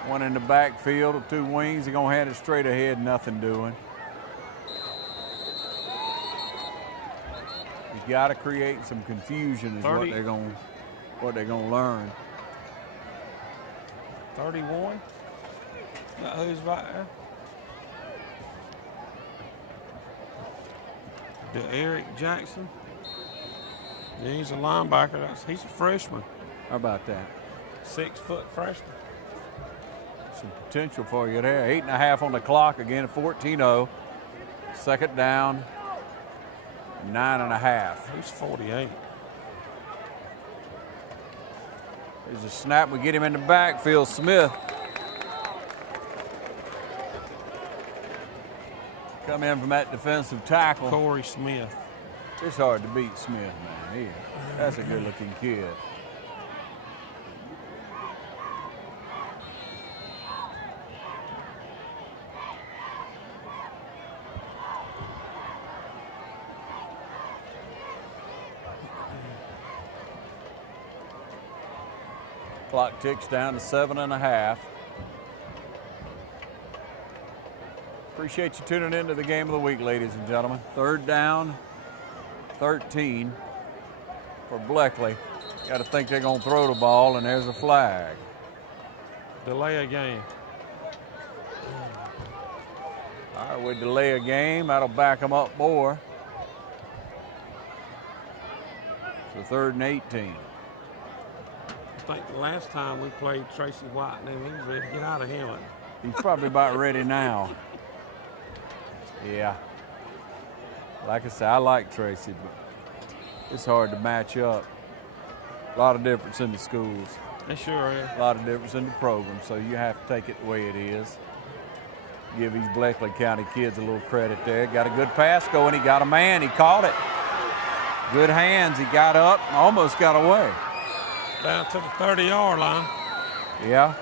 One in the backfield of 2 wings. They're going to hand it straight ahead, nothing doing. You got to create some confusion is 30. what they're going to learn. 31. That who's right there? The Eric Jackson. Yeah, he's a linebacker. He's a freshman. How about that? 6-foot freshman. Some potential for you there. 8.5 on the clock again, 14-0. Second down, 9.5. He's 48. There's a snap. We get him in the backfield. Smith. Come in from that defensive tackle. Corey Smith. It's hard to beat Smith, man. That's a good-looking kid. Clock ticks down to 7.5. Appreciate you tuning in to the game of the week, ladies and gentlemen. 3rd down, 13 for Bleckley. Got to think they're going to throw the ball, and there's a flag. Delay a game. All right, we delay a game. That'll back them up more. So 3rd and 18. I think the last time we played Tracy White, and he was ready to get out of him. He's probably about ready now. Yeah. Like I said, I like Tracy, but it's hard to match up. A lot of difference in the schools. It sure is. A lot of difference in the program, so you have to take it the way it is. Give these Bleckley County kids a little credit there. Got a good pass going. He got a man. He caught it. Good hands. He got up, almost got away. Down to the 30-yard line. Yeah.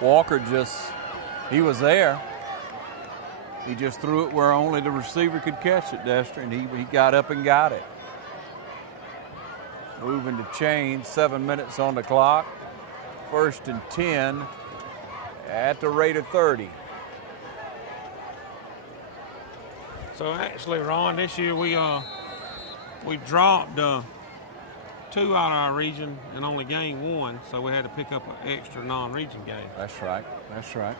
Walker he was there. He just threw it where only the receiver could catch it, Dexter, and he got up and got it. Moving to change, 7 minutes on the clock. 1st and 10 at the rate of 30. So actually, Ron, this year we dropped 2 out of our region and only gained 1, so we had to pick up an extra non-region game. That's right. That's right.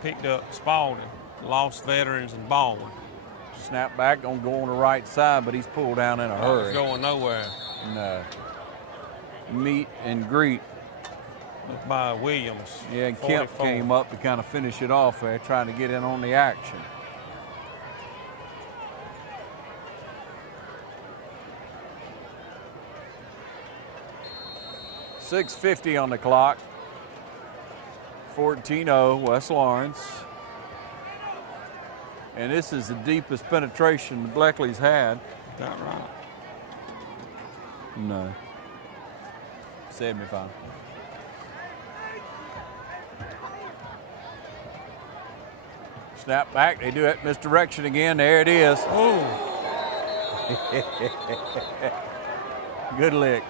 Picked up Spalding, lost Veterans, and Baldwin. Snap back, gonna go on the right side, but he's pulled down in a hurry. He's going nowhere. No. Meet and greet. By Williams. Yeah, and Kemp 44. came up to kind of finish it off there, trying to get in on the action. .650 on the clock. 14-0, West Lawrence. And this is the deepest penetration Bleckley's had. That right? No. 75. Snap back, they do that misdirection again. There it is. Oh. Good lick.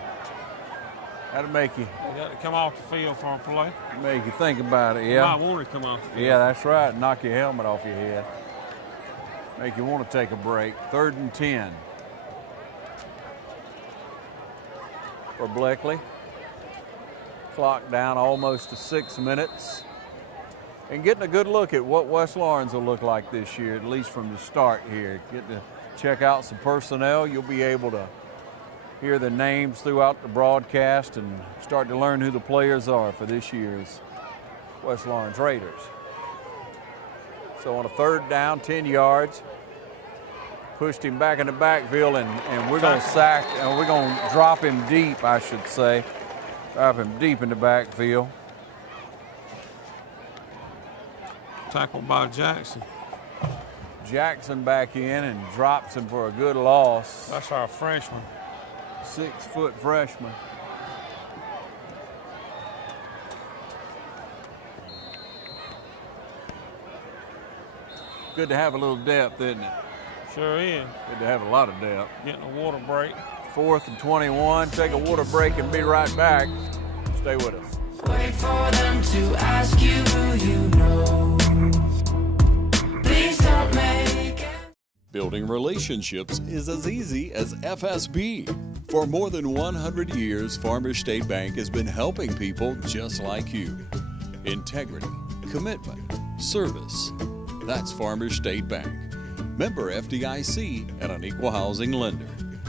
That'll make you. They got to come off the field for a play. Make you think about it, yeah. Might want to come off the field. Yeah, that's right. Knock your helmet off your head. Make you want to take a break. 3rd and 10 for Bleckley. Clock down almost to 6 minutes. And getting a good look at what West Lawrence will look like this year, at least from the start here. Get to check out some personnel. You'll be able to hear the names throughout the broadcast and start to learn who the players are for this year's West Lawrence Raiders. So on a 3rd down, 10 yards, pushed him back in the backfield, and we're going to sack, and we're going to drop him deep, I should say. Drop him deep in the backfield. Tackled by Jackson. Jackson back in and drops him for a good loss. That's our freshman. 6-foot freshman. Good to have a little depth, isn't it? Sure is. Good to have a lot of depth. Getting a water break. 4th and 21. Take a water break and be right back. Stay with us. Wait for them to ask you who you know. Please don't make it. Building relationships is as easy as FSB. For more than 100 years, Farmers State Bank has been helping people just like you. Integrity, commitment, service. That's Farmers State Bank. Member FDIC and an equal housing lender.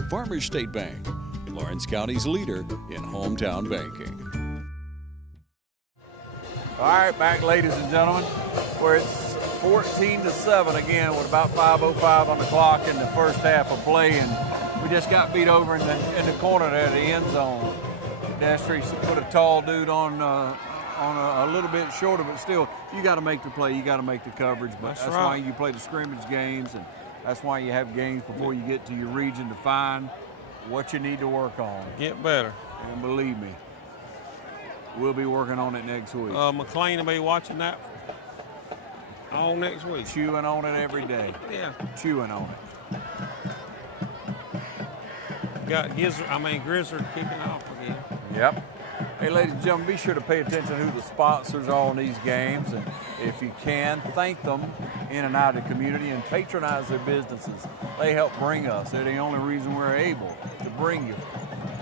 Farmers State Bank, Lawrence County's leader in hometown banking. All right, back, ladies and gentlemen, where it's 14-7 again with about 5:05 on the clock in the first half of play, and we just got beat over in the corner there, the end zone. Destry put a tall dude on a little bit shorter, but still, you got to make the play, you got to make the coverage. But that's right. why you play the scrimmage games, and that's why you have games before you get to your region to find what you need to work on. Get better. And believe me, we'll be working on it next week. McLean will be watching that all next week. Chewing on it every day. Yeah. Chewing on it. Got Grizzard kicking off again. Yep. Hey, ladies and gentlemen, be sure to pay attention to who the sponsors are on these games, and if you can, thank them in and out of the community and patronize their businesses. They help bring us. They're the only reason we're able to bring you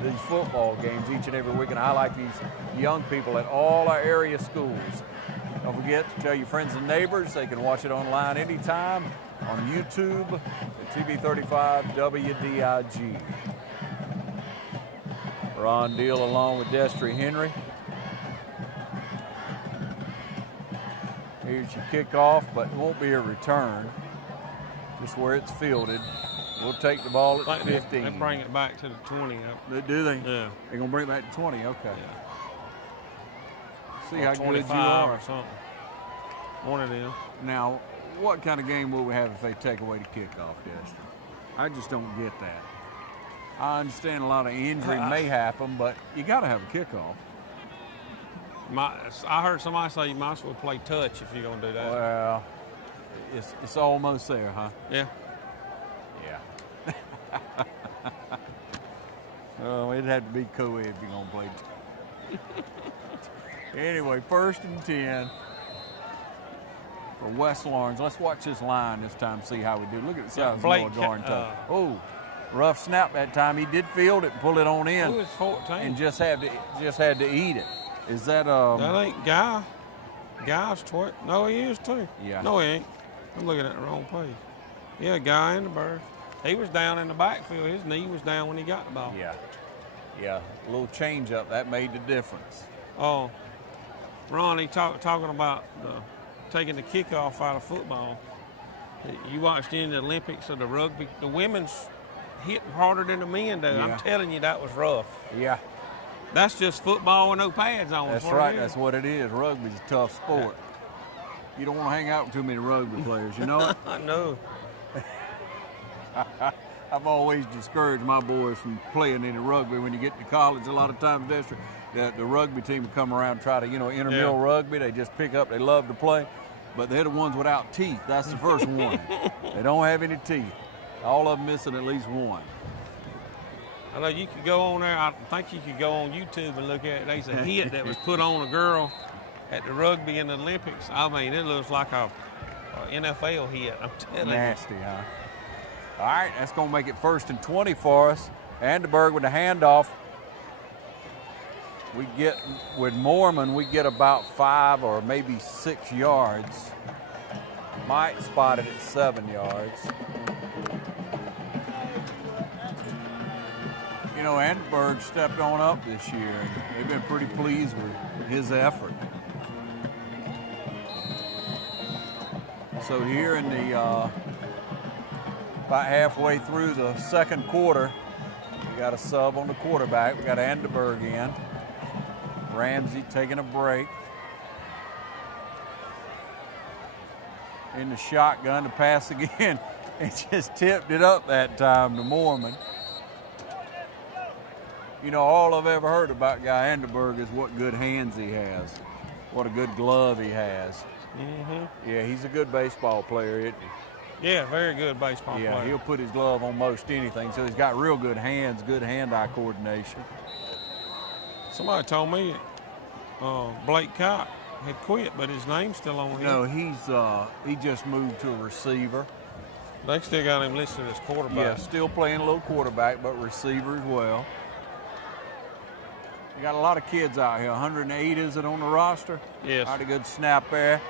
these football games each and every week and highlight these young people at all our area schools. Don't forget to tell your friends and neighbors they can watch it online anytime on YouTube at TV35 WDIG. Ron Deal along with Destry Henry. Here's your kickoff, but it won't be a return. Just where it's fielded. We'll take the ball at 15. They bring it back to the 20. Do they? Yeah. They're going to bring it back to 20, okay. Yeah. See how good you 25 are. or something. One of them. Now, what kind of game will we have if they take away the kickoff, Destry? I just don't get that. I understand a lot of injury may happen, but you got to have a kickoff. I heard somebody say you might as well play touch if you're going to do that. Well, it's almost there, huh? Yeah. Yeah. Oh, it'd have to be co-ed if you're going to play touch. Anyway, 1st and 10 for West Lawrence. Let's watch this line this time, see how we do. Look at the size of Noah Garnto. Oh. Rough snap that time. He did field it and pull it on in. Who is 14? And just had to eat it. Is that That ain't Guy. Guy's 12. No, he is too. Yeah. No, he ain't. I'm looking at the wrong page. Yeah, Guy and the Bird. He was down in the backfield. His knee was down when he got the ball. Yeah. Yeah. A little change up that made the difference. Oh, Ron, he talking about taking the kickoff out of football. You watched in the Olympics of the rugby. The women's hitting harder than the men do. Yeah. I'm telling you, that was rough. Yeah. That's just football with no pads on. That's right. That's what it is. Rugby's a tough sport. Yeah. You don't want to hang out with too many rugby players, you know? I know. I've always discouraged my boys from playing any rugby. When you get to college, a lot of times the rugby team will come around and try to, intramural rugby. They just pick up. They love to play. But they're the ones without teeth. That's the first one. They don't have any teeth. All of them missing at least one. I know you could go on there. I think you could go on YouTube and look at it. There's a hit that was put on a girl at the rugby in the Olympics. I mean, it looks like a NFL hit. I'm telling you. Nasty, huh? All right, that's going to make it 1st and 20 for us. Anderberg with the handoff. We get, with Mormon, we get about 5 or maybe 6 yards. Might spot it at 7 yards. You know, Anderberg stepped on up this year, and they've been pretty pleased with his effort. So here in the about halfway through the 2nd quarter, we got a sub on the quarterback. We got Anderberg in. Ramsey taking a break. In the shotgun to pass again. It just tipped it up that time to Mormon. You know, all I've ever heard about Guy Anderberg is what good hands he has, what a good glove he has. Mm-hmm. Yeah, he's a good baseball player, isn't he? Yeah, very good baseball player. Yeah, he'll put his glove on most anything, so he's got real good hands, good hand-eye coordination. Somebody told me Blake Cox had quit, but his name's still on here. No, he just moved to a receiver. They still got him listed as quarterback. Yeah, still playing a little quarterback, but receiver as well. You got a lot of kids out here. 108 is it on the roster? Yes. All right, a good snap there.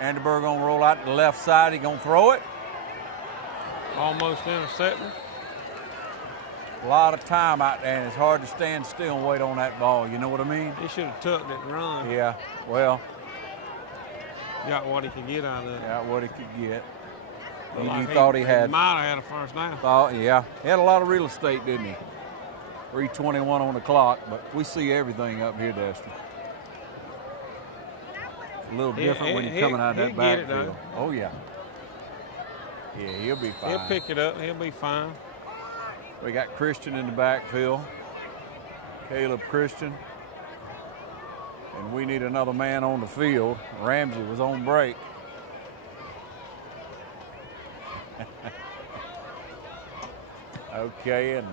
Anderberg gonna roll out to the left side. He gonna throw it. Almost intercepted. A lot of time out there, and it's hard to stand still and wait on that ball. You know what I mean? He should have tucked it and run. Yeah, well. Got what he could get out of it. Got what he could get. Like he thought he had. Might have had a first down. Yeah. He had a lot of real estate, didn't he? 3:21 on the clock, but we see everything up here, Destry. A little different when you're coming out of that backfield. Oh, yeah. Yeah, he'll be fine. He'll pick it up. He'll be fine. We got Christian in the backfield. Caleb Christian. And we need another man on the field. Ramsey was on break. Okay, and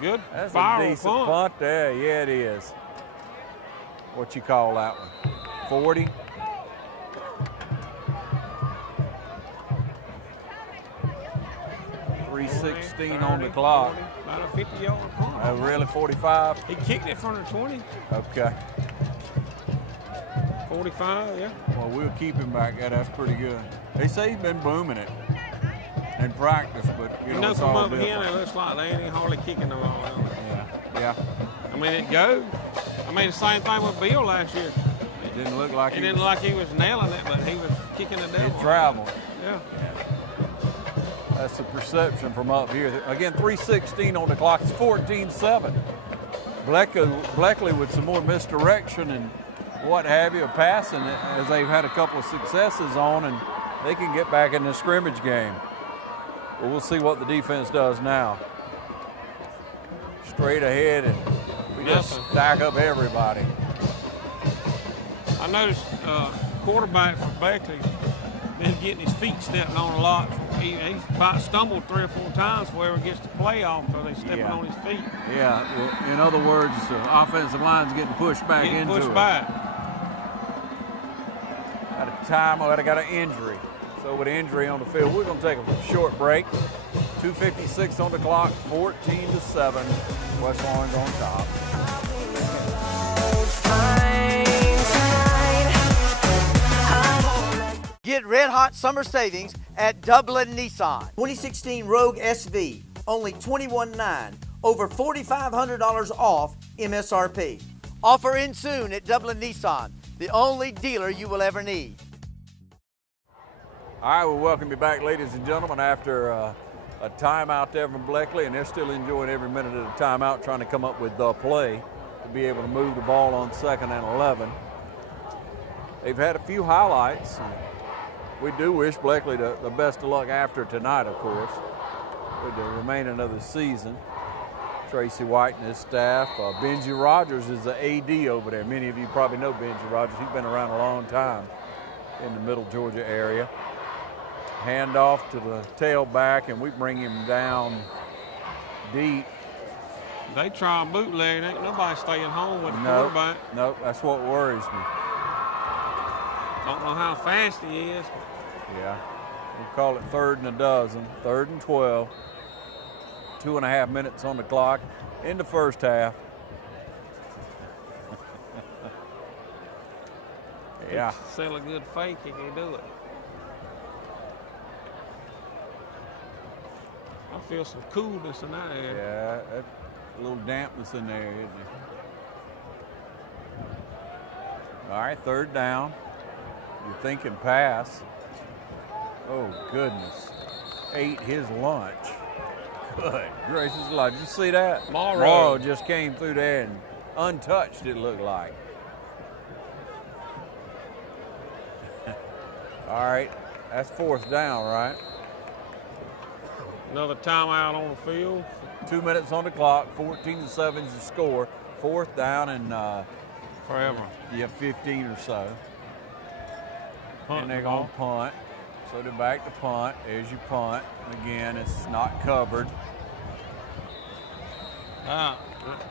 good. That's viral a decent punt there. Yeah, it is. What you call that one? 40? .316 on the clock. About a 50-yard punt. Oh, really? 45? He kicked it from the 20. Okay. 45, yeah. Well, we'll keep him back. Yeah, that's pretty good. They say he's been booming it in practice, but you know, it's from all up here, different. it looks like they ain't hardly kicking the ball. Yeah. I mean, it goes. I mean, the same thing with Bill last year. It didn't look like It didn't look like he was nailing it, but he was kicking the devil. It traveled. Yeah. That's the perception from up here. Again, 3:16 on the clock. It's 14-7. Bleckley with some more misdirection and what have you, passing it, as they've had a couple of successes on, and they can get back in the scrimmage game. But we'll see what the defense does now. Straight ahead, and we just stack up everybody. I noticed quarterback for Bleckley been getting his feet stepped on a lot. He's about stumbled 3 or 4 times before he ever gets to playoff because he's stepping on his feet. Yeah, well, in other words, the offensive line's getting pushed back into it. back. At a time, I got an injury. So with an injury on the field, we're going to take a short break. 2:56 on the clock, 14-7. West Orange on top. Get red hot summer savings at Dublin Nissan. 2016 Rogue SV, only $21,900, over $4,500 off MSRP. Offer in soon at Dublin Nissan, the only dealer you will ever need. All right, well, welcome you back, ladies and gentlemen, after a timeout there from Bleckley, and they're still enjoying every minute of the timeout, trying to come up with the play to be able to move the ball on 2nd and 11. They've had a few highlights. We do wish Bleckley the best of luck after tonight, of course, with the remaining of the season. Tracy White and his staff. Benji Rogers is the AD over there. Many of you probably know Benji Rogers. He's been around a long time in the Middle Georgia area. Handoff to the tailback, and we bring him down deep. They try and bootleg. Ain't nobody staying home with the quarterback. Nope, that's what worries me. Don't know how fast he is. Yeah, we'll call it 3rd and a dozen, 3rd and 12. 2.5 minutes on the clock in the first half. Yeah. Sell a good fake, he can do it. I feel some coolness in that area. Yeah, that's a little dampness in there, isn't there? All right, 3rd down. You're thinking pass. Oh, goodness. Ate his lunch. Good gracious alive. Did you see that? Morrow just came through there and untouched, it looked like. All right, that's 4th down, right? Another timeout on the field. 2 minutes on the clock, 14-7 is the score. 4th down and forever. Yeah, 15 or so. Punt and they're going to punt. So they're back to punt. There's your punt. Again, it's not covered.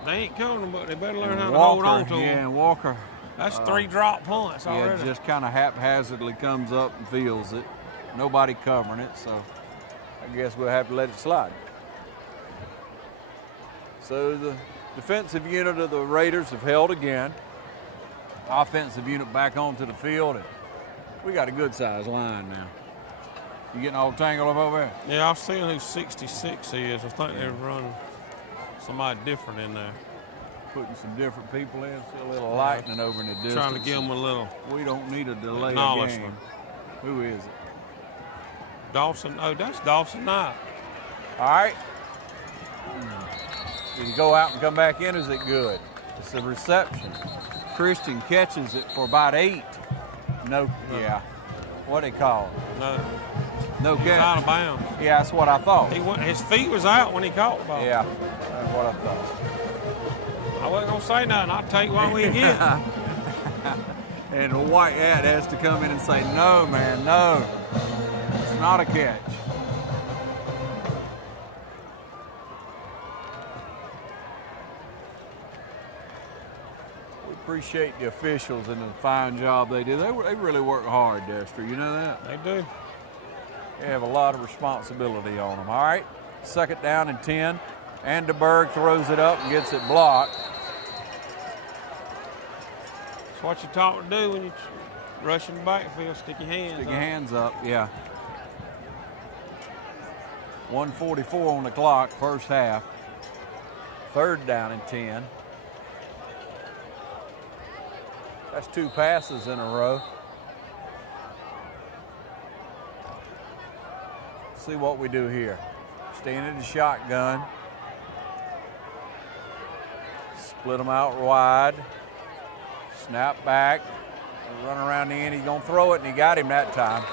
They ain't covering them, but they better learn how to hold on to them. Yeah, and Walker. That's 3 drop punts already. Yeah, just kind of haphazardly comes up and feels it. Nobody covering it, so I guess we'll have to let it slide. So the defensive unit of the Raiders have held again. Offensive unit back onto the field, and we got a good-sized line now. You getting all tangled up over there? Yeah, I've seen who 66 is. I think they're running somebody different in there. Putting some different people in, see a little lightning over in the distance. Trying to give them a little. We don't need a delay game. Who is it? Dawson. Oh, that's Dawson Knight. All right. Did he go out and come back in? Is it good? It's a reception. Christian catches it for about 8. No. Yeah. What they call it? No catch. Out of bounds. Yeah, that's what I thought. His feet was out when he caught the ball. Yeah, that's what I thought. I wasn't going to say nothing. I'll take what we get. And the white hat has to come in and say, no, man, no. It's not a catch. We Appreciate the officials and the fine job they do. They really work hard, Dexter. You know that? They do. They have a lot of responsibility on them. All right, 2nd down and 10. Anderberg throws it up and gets it blocked. That's what you're taught to do when you're rushing the backfield. Stick your hands up. Stick your hands up, yeah. 1:44 on the clock, first half. 3rd down and 10. That's 2 passes in a row. See what we do here. Staying in the shotgun. Split them out wide. Snap back. Run around the end. He's going to throw it, and he got him that time.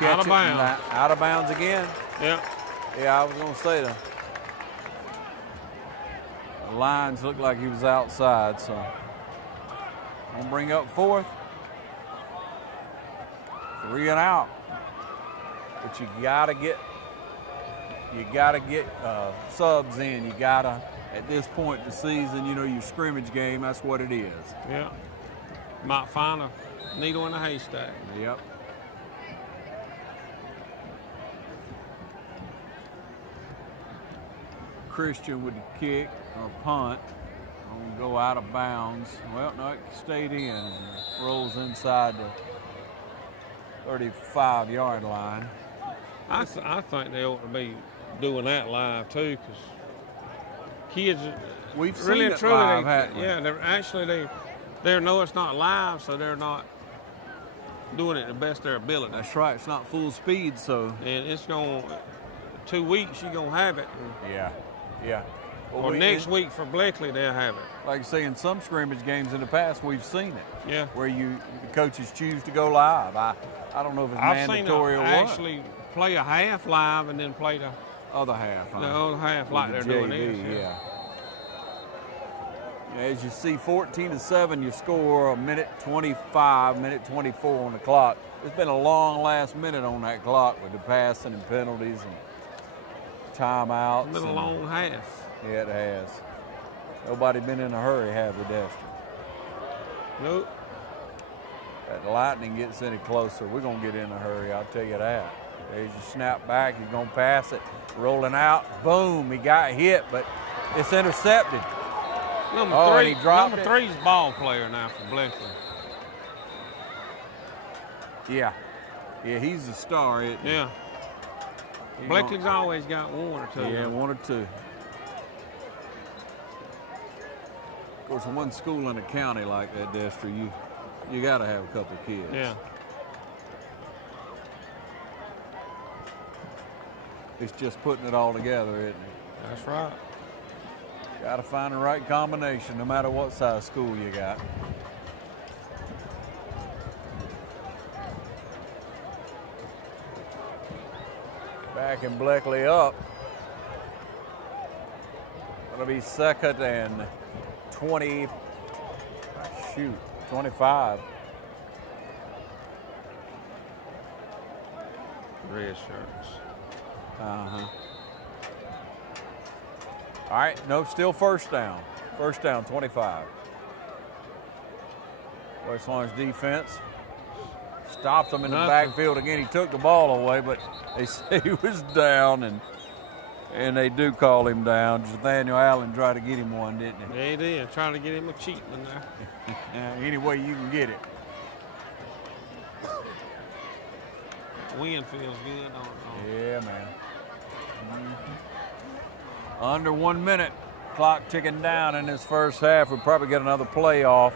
Out of bounds. Out of bounds again. Yeah. Yeah, I was going to say that. The lines looked like he was outside, so. I'm going to bring up 4th. 3 and out. But you gotta get subs in. You gotta, at this point in the season, you know, your scrimmage game, that's what it is. Yeah. Might find a needle in a haystack. Yep. Christian with the kick or punt. Gonna go out of bounds. Well, no, it stayed in and rolls inside the 35-yard line. I think they ought to be doing that live too, because kids we've really seen it truly, live, haven't we? yeah, they know it's not live, so they're not doing it the best of their ability. That's right. It's not full speed, so. And it's going 2 weeks. You're gonna have it. Yeah, yeah. Well, or next week for Bleckley, they'll have it. Like I say, in some scrimmage games in the past, we've seen it. Yeah. Where the coaches choose to go live. I don't know if it's mandatory or what. I've seen them actually play a half live and then play the other half. The other half like they're doing this. Yeah. As you see, 14-7, you score a minute 25, minute 24 on the clock. It's been a long last minute on that clock with the passing and penalties and timeouts. It's been a long half. Yeah, it has. Nobody been in a hurry, have they, Dexter? Nope. That lightning gets any closer, we're going to get in a hurry, I'll tell you that. There's your snap back, he's going to pass it, rolling out, boom, he got hit, but it's intercepted. Number three's ball player now for Bleckley. Yeah. Yeah, he's a star, isn't he? Yeah. Bleckley's always got 1 or 2. Yeah, 1 or 2. Of course, in one school in a county like that, Dexter, you got to have a couple of kids. Yeah. It's just putting it all together, isn't it? That's right. Got to find the right combination, no matter what size school you got. Backing Bleckley up. It'll be 2nd and 25. Red shirts. Uh-huh. All right, no, still first down. First down, 25. West Lawrence defense stopped him in the backfield again. He took the ball away, but they say he was down, and they do call him down. Nathaniel Allen tried to get him one, didn't he? Yeah, he did. Trying to get him a cheat one there. Any way you can get it. Wind feels good on it. Yeah, man. Under 1 minute. Clock ticking down in this first half. We'll probably get another play off.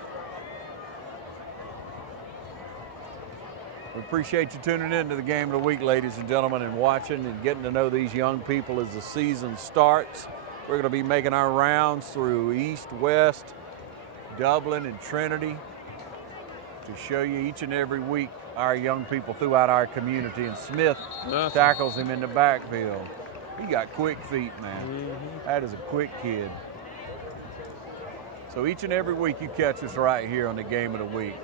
We appreciate you tuning in to the Game of the Week, ladies and gentlemen, and watching and getting to know these young people as the season starts. We're going to be making our rounds through East, West, Dublin, and Trinity to show you each and every week our young people throughout our community. And Smith tackles him in the backfield. He got quick feet, man. Mm-hmm. That is a quick kid. So each and every week you catch us right here on the Game of the Week.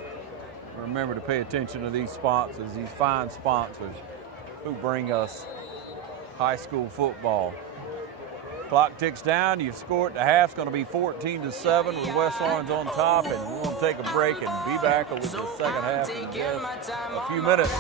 Remember to pay attention to these sponsors, these fine sponsors who bring us high school football. Clock ticks down. You score at the half. It's going to be 14-7 with West Lawrence on top. And we're going to take a break and be back with the second half in just a few minutes.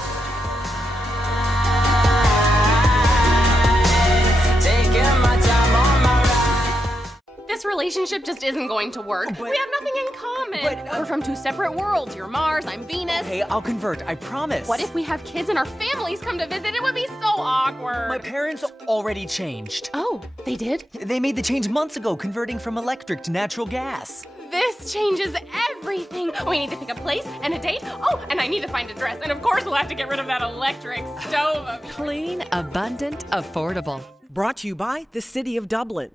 Taking my time on my ride. This relationship just isn't going to work. We have nothing in common. We're from two separate worlds. You're Mars, I'm Venus. Hey, I'll convert, I promise. What if we have kids and our families come to visit? It would be so awkward. My parents already changed. Oh, they did? They made the change months ago, converting from electric to natural gas. This changes everything. We need to pick a place and a date. Oh, and I need to find a dress. And of course, we'll have to get rid of that electric stove of yours. Clean, abundant, affordable. Brought to you by the City of Dublin.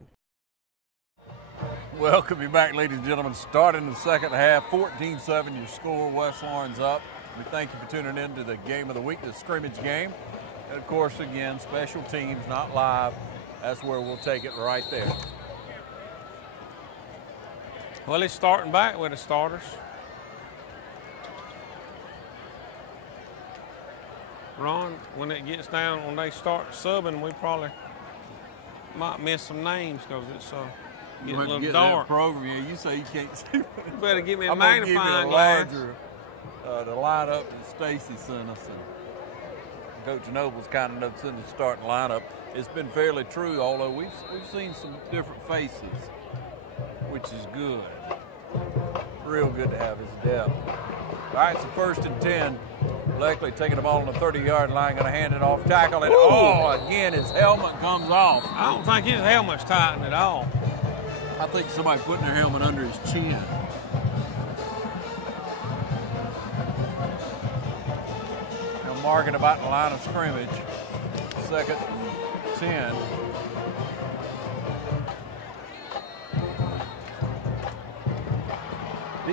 Welcome you back, ladies and gentlemen. Starting the second half, 14-7 your score, West Lawrence up. We thank you for tuning in to the game of the week, the scrimmage game. And of course, again, special teams, not live. That's where we'll take it right there. Well, it's starting back with the starters. Ron, when it gets down, when they start subbing, we probably might miss some names because it's getting a little dark. Program. Yeah, you say you can't see. You better give me a I'm magnifying glass. glass. The lineup that Stacy sent us, and Coach Noble's kind enough to send the starting lineup. It's been fairly true, although we've seen some different faces, which is good. Real good to have his depth. All right, so 1st and 10. Bleckley taking the ball on the 30-yard line, going to hand it off, tackle, and again, his helmet comes off. I don't think his helmet's tightened at all. I think somebody putting their helmet under his chin. Now marking about the line of scrimmage. 2nd and 10.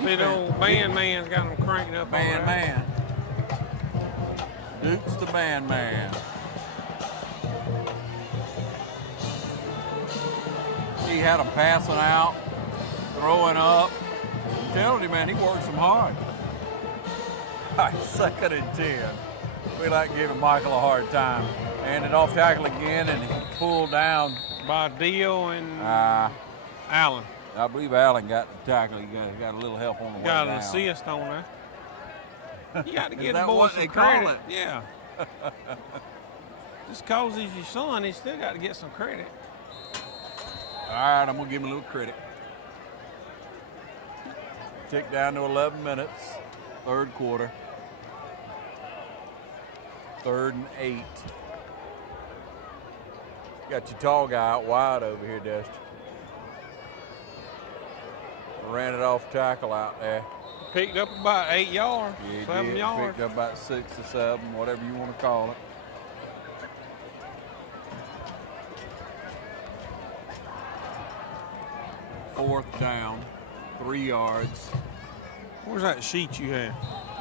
Big old man's got him cranking up. Man. Duke's the man. He had him passing out, throwing up. I'm telling you, man, he works them hard. All right, 2nd and 10. We like giving Michael a hard time. Handed off tackle again, and he pulled down by Dio and Allen. I believe Allen got the tackle. He got a little help on the way down. Got an assist on there. You got to give the boy what some they credit. call it? Yeah. Just because he's your son, he still got to get some credit. All right, I'm going to give him a little credit. Tick down to 11 minutes, 3rd quarter. 3rd and 8. Got your tall guy out wide over here, Dusty. Ran it off tackle out there. Picked up about 8 yards, Yeah, 7 yards. Picked up about 6 or 7, whatever you want to call it. Fourth down, 3 yards. Where's that sheet you had?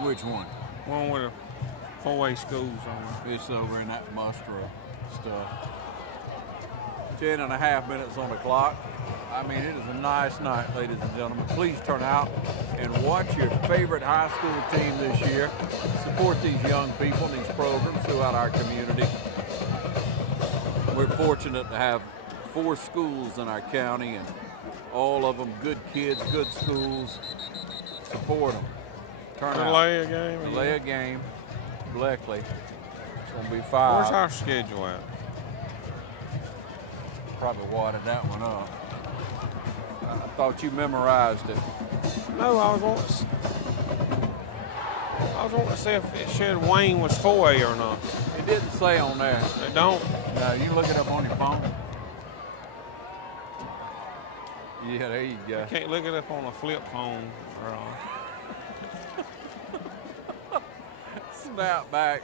Which one? One with the 4A schools on it. It's over in that Mustra stuff. 10.5 minutes on the clock. I mean, it is a nice night, ladies and gentlemen. Please turn out and watch your favorite high school team this year. Support these young people and these programs throughout our community. We're fortunate to have 4 schools in our county, and all of them good kids, good schools. Support them. Turn out. Delay a game. Bleckley. It's going to be 5. Where's our schedule at? Probably wadded that one up. I thought you memorized it. No, I was wanting to see if it said Wayne was 4A or not. It didn't say on there. It don't? No, you look it up on your phone. Yeah, there you go. You can't look it up on a flip phone. Snap back.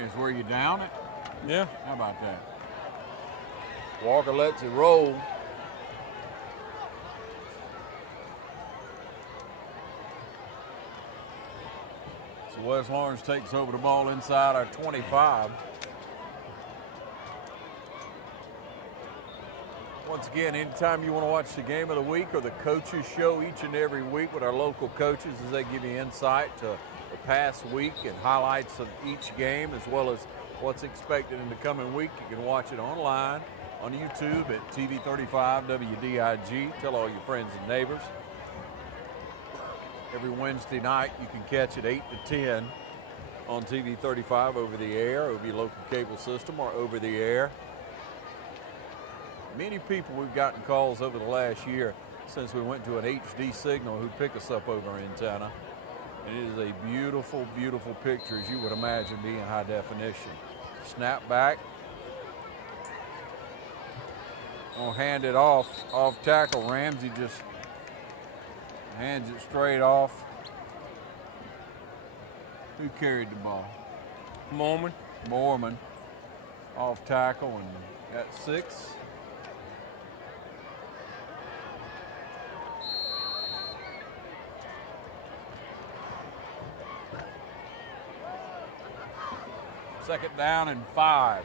Is where you down it? Yeah. How about that? Walker lets it roll. So West Lawrence takes over the ball inside our 25. Once again, anytime you want to watch the game of the week or the coaches show each and every week with our local coaches as they give you insight to the past week and highlights of each game as well as what's expected in the coming week, you can watch it online on YouTube at TV35 WDIG. Tell all your friends and neighbors. Every Wednesday night you can catch it 8 to 10 on TV35 over the air, over your local cable system or over the air. Many people we've gotten calls over the last year since we went to an HD signal who pick us up over antenna. And it is a beautiful, beautiful picture as you would imagine being high definition. Snap back. Gonna hand it off tackle. Ramsey just hands it straight off. Who carried the ball? Mormon. Off tackle and at 6. Second down and 5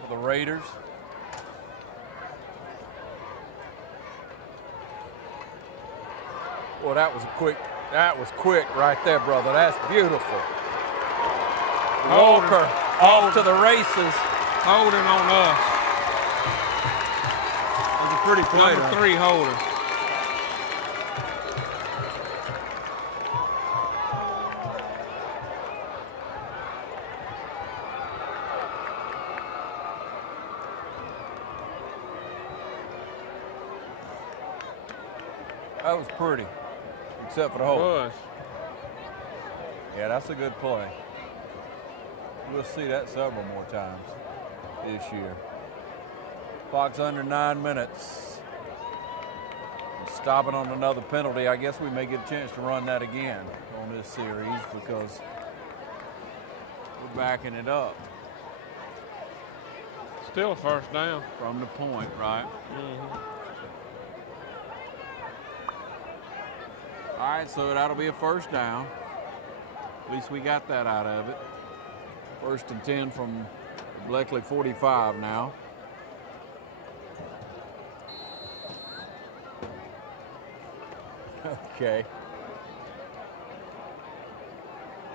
for the Raiders. Well, that was quick right there, brother. That's beautiful. Walker off to the races. Holding on us. It was a pretty play. Number 3 holding. That was pretty, except for the hold. It was. Yeah, that's a good play. We'll see that several more times this year. Clock's under 9 minutes. Stopping on another penalty. I guess we may get a chance to run that again on this series because we're backing it up. Still a first down. From the point, right? Mm-hmm. All right, so that'll be a first down. At least we got that out of it. First and 10 from Bleckley 45 now. Okay.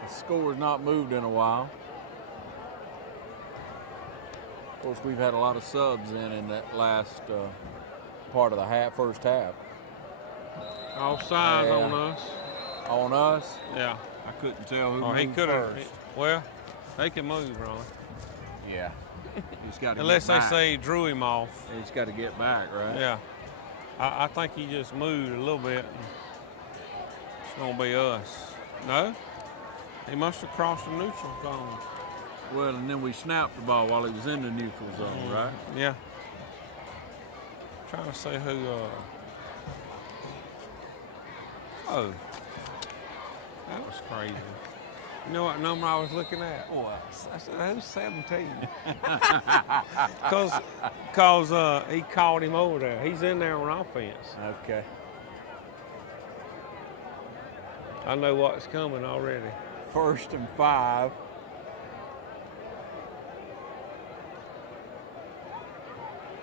The score's not moved in a while. Of course, we've had a lot of subs in that last part of the first half. Offside on us. On us? Yeah. I couldn't tell who moved first. Well, they can move, Ron. Yeah. He's got to Unless get back. they say he drew him off. He's got to get back, right? Yeah. I think he just moved a little bit. And it's going to be us. No? He must have crossed the neutral zone. Well, and then we snapped the ball while he was in the neutral zone, right? Yeah. Trying to say who. Oh, that was crazy. You know what number I was looking at? What? I said, who's 17? Because he called him over there. He's in there on offense. Okay. I know what's coming already. First and 5.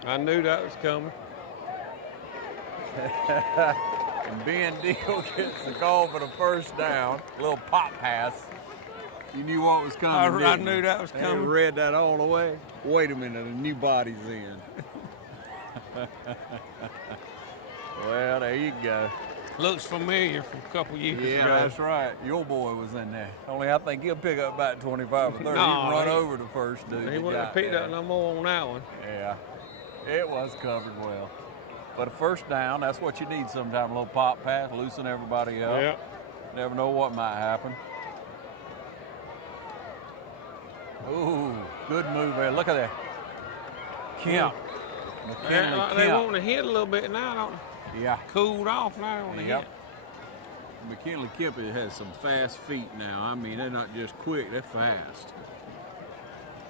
I knew that was coming. And Ben Deal gets the call for the first down. A little pop pass. You knew what was coming. I knew that was coming. You read that all the way. Wait a minute, a new body's in. Well, there you go. Looks familiar from a couple years ago. Yeah, that's right. Your boy was in there. Only I think he'll pick up about 25 or 30. No, He'd run over the first dude. He wouldn't have picked up no more on that one. Yeah, it was covered well. But a first down, that's what you need sometimes. A little pop pass, loosen everybody up. Yep. Never know what might happen. Ooh, good move there. Look at that. Kemp. They want to hit a little bit now, don't they? Yeah. Cooled off now on the hit. McKinley Kemp has some fast feet now. I mean, they're not just quick, they're fast.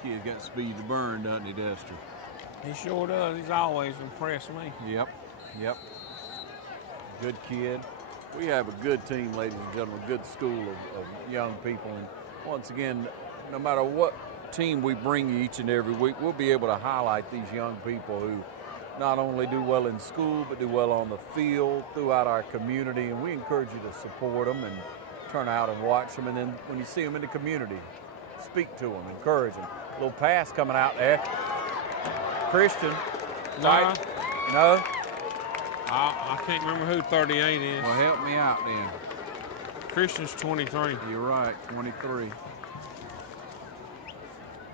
Kid's got speed to burn, doesn't he, Dexter? He sure does. He's always impressed me. Yep. Good kid. We have a good team, ladies and gentlemen, a good school of young people. And once again, no matter what team we bring you each and every week, we'll be able to highlight these young people who not only do well in school, but do well on the field throughout our community. And we encourage you to support them and turn out and watch them. And then when you see them in the community, speak to them, encourage them. A little pass coming out there. Christian. No. No? I can't remember who 38 is. Well, help me out then. Christian's 23. You're right, 23.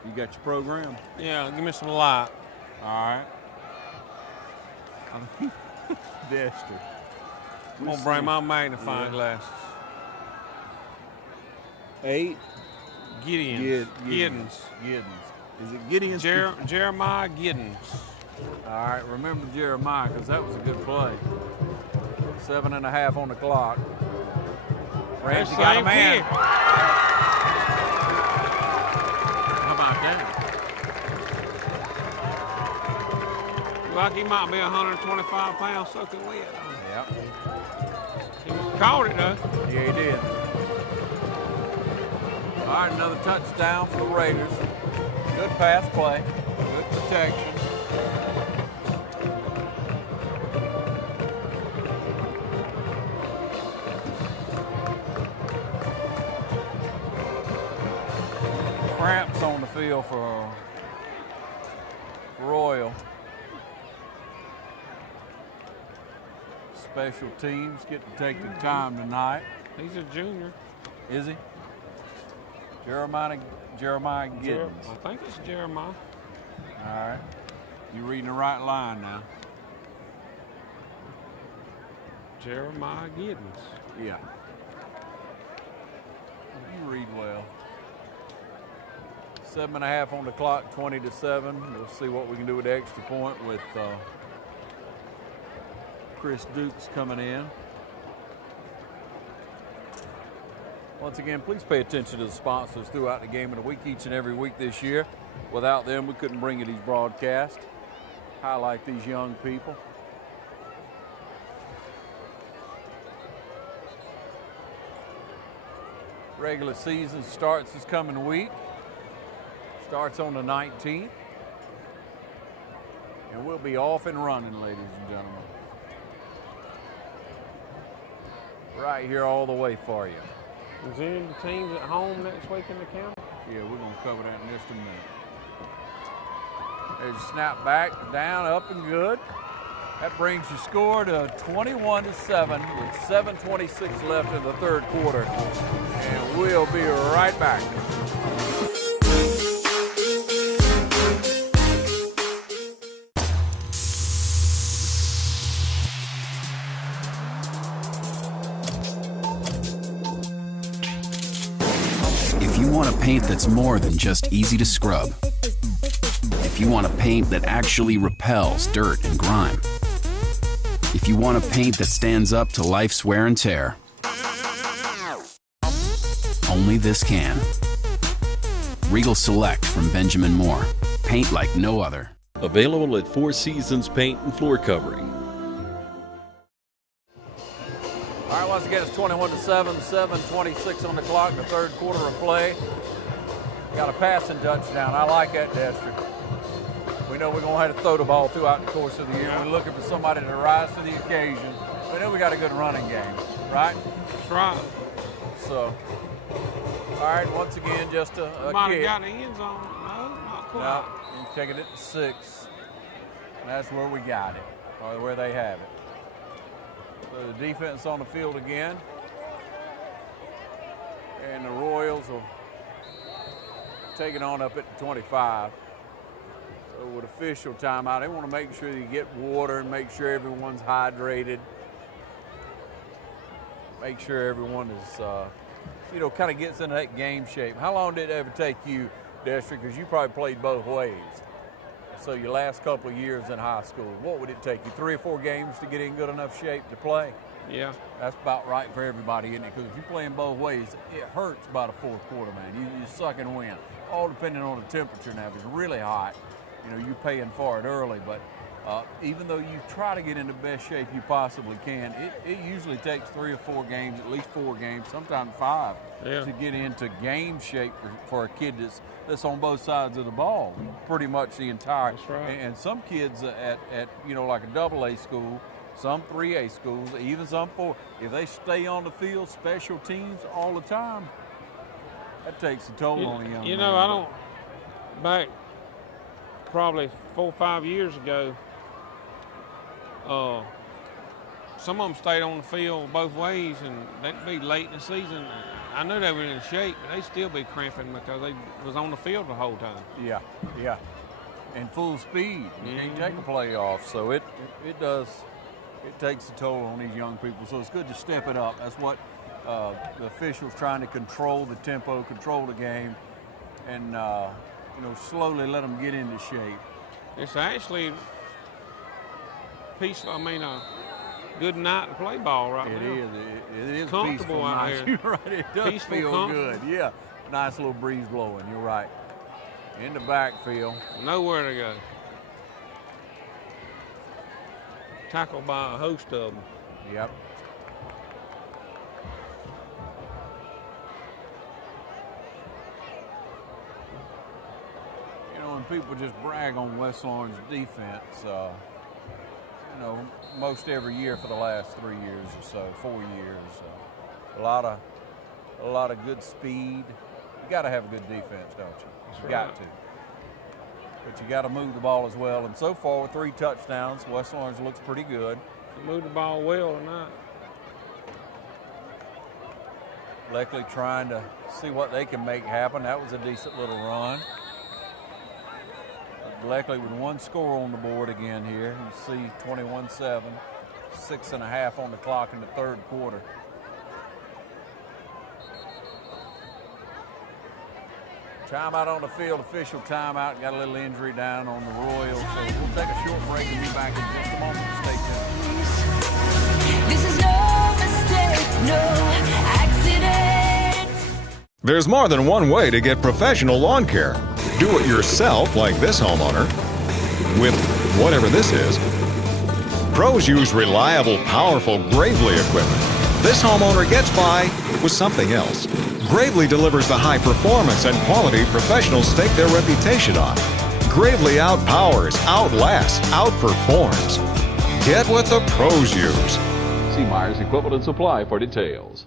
You got your program? Yeah, give me some light. All right. Dexter. I'm going to bring my magnifying glasses. 8. Giddens. Giddens. Is it Giddens? Jeremiah Giddens. All right, remember Jeremiah, because that was a good play. 7.5 on the clock. Ramsey got a man. How about that? Like he might be 125 pounds soaking wet. Yep. He caught it, though. Yeah, he did. All right, another touchdown for the Raiders. Good pass play. Good protection. Cramps on the field for Royal. Special teams get to take the time tonight. He's a junior. Is he? Jeremiah Giddens. I think it's Jeremiah. All right. You're reading the right line now. Jeremiah Giddens. Yeah. You read well. 7.5 on the clock, 20-7. We'll see what we can do with the extra point with Chris Dukes coming in. Once again, please pay attention to the sponsors throughout the game of the week, each and every week this year. Without them, we couldn't bring you these broadcasts, highlight these young people. Regular season starts this coming week. Starts on the 19th. And we'll be off and running, ladies and gentlemen. Right here all the way for you. Is there any teams at home next week in the county? Yeah, we're going to cover that in just a minute. There's a snap back, down, up and good. That brings your score to 21-7 with 7:26 left in the third quarter. And we'll be right back. If you want a paint that's more than just easy to scrub, if you want a paint that actually repels dirt and grime, if you want a paint that stands up to life's wear and tear, only this can. Regal Select from Benjamin Moore. Paint like no other. Available at Four Seasons Paint and Floor Covering. All right, once again, it's 21-7, 7:26 on the clock, the third quarter of play. Got a passing touchdown. I like that, Dexter. We know we're going to have to throw the ball throughout the course of the year. We're looking for somebody to rise to the occasion. We know we got a good running game, right? That's right. So, all right, once again, just a Might kick. have got the end zone. No, not quite. No, and taking it to 6. And that's where we got it, or where they have it. So the defense on the field again. And the Royals will take it on up at the 25. So with official timeout, they want to make sure you get water and make sure everyone's hydrated. Make sure everyone is, kind of gets into that game shape. How long did it ever take you, Dexter? Because you probably played both ways. So your last couple of years in high school, what would it take you? 3 or 4 games to get in good enough shape to play? Yeah. That's about right for everybody, isn't it? Because if you're playing both ways, it hurts by the fourth quarter, man. You suck and win. All depending on the temperature now. If it's really hot, you're paying for it early. But even though you try to get in the best shape you possibly can, it usually takes 3 or 4 games, at least 4 games, sometimes 5, to get into game shape for a kid that's on both sides of the ball, pretty much the entire. That's right. And some kids at like a AA school, some 3A schools, even some 4, if they stay on the field, special teams all the time, that takes a toll on a young man. You know, I don't, back probably 4 or 5 years ago, some of them stayed on the field both ways, and they'd be late in the season. I knew they were in shape, but they'd still be cramping because they was on the field the whole time. Yeah, yeah. And full speed. You can't take a play off, so it takes a toll on these young people. So it's good to step it up. That's what the officials trying to control the tempo, control the game, and slowly let them get into shape. It's actually peaceful. I mean, a good night to play ball right now. It is comfortable peaceful out night. here. You're right. It does feel good. Yeah. Nice little breeze blowing. You're right. In the backfield. Nowhere to go. Tackled by a host of them. Yep. When people just brag on West Lawrence defense, most every year for the last 3 years or so, 4 years, a lot of good speed. You got to have a good defense, don't you? You got to. But you got to move the ball as well. And so far, with 3 touchdowns, West Lawrence looks pretty good. Moved the ball well tonight. Bleckley trying to see what they can make happen. That was a decent little run. Bleckley with 1 score on the board again here. You see 21-7, 6.5 on the clock in the 3rd quarter. Timeout on the field, official timeout. Got a little injury down on the Royals, so we'll take a short break and be back in just a moment. Stay tuned. This is no mistake, no accident. There's more than one way to get professional lawn care. Do it yourself, like this homeowner, with whatever this is. Pros use reliable, powerful Gravely equipment. This homeowner gets by with something else. Gravely delivers the high performance and quality professionals stake their reputation on. Gravely outpowers, outlasts, outperforms. Get what the pros use. See Myers Equipment and Supply for details.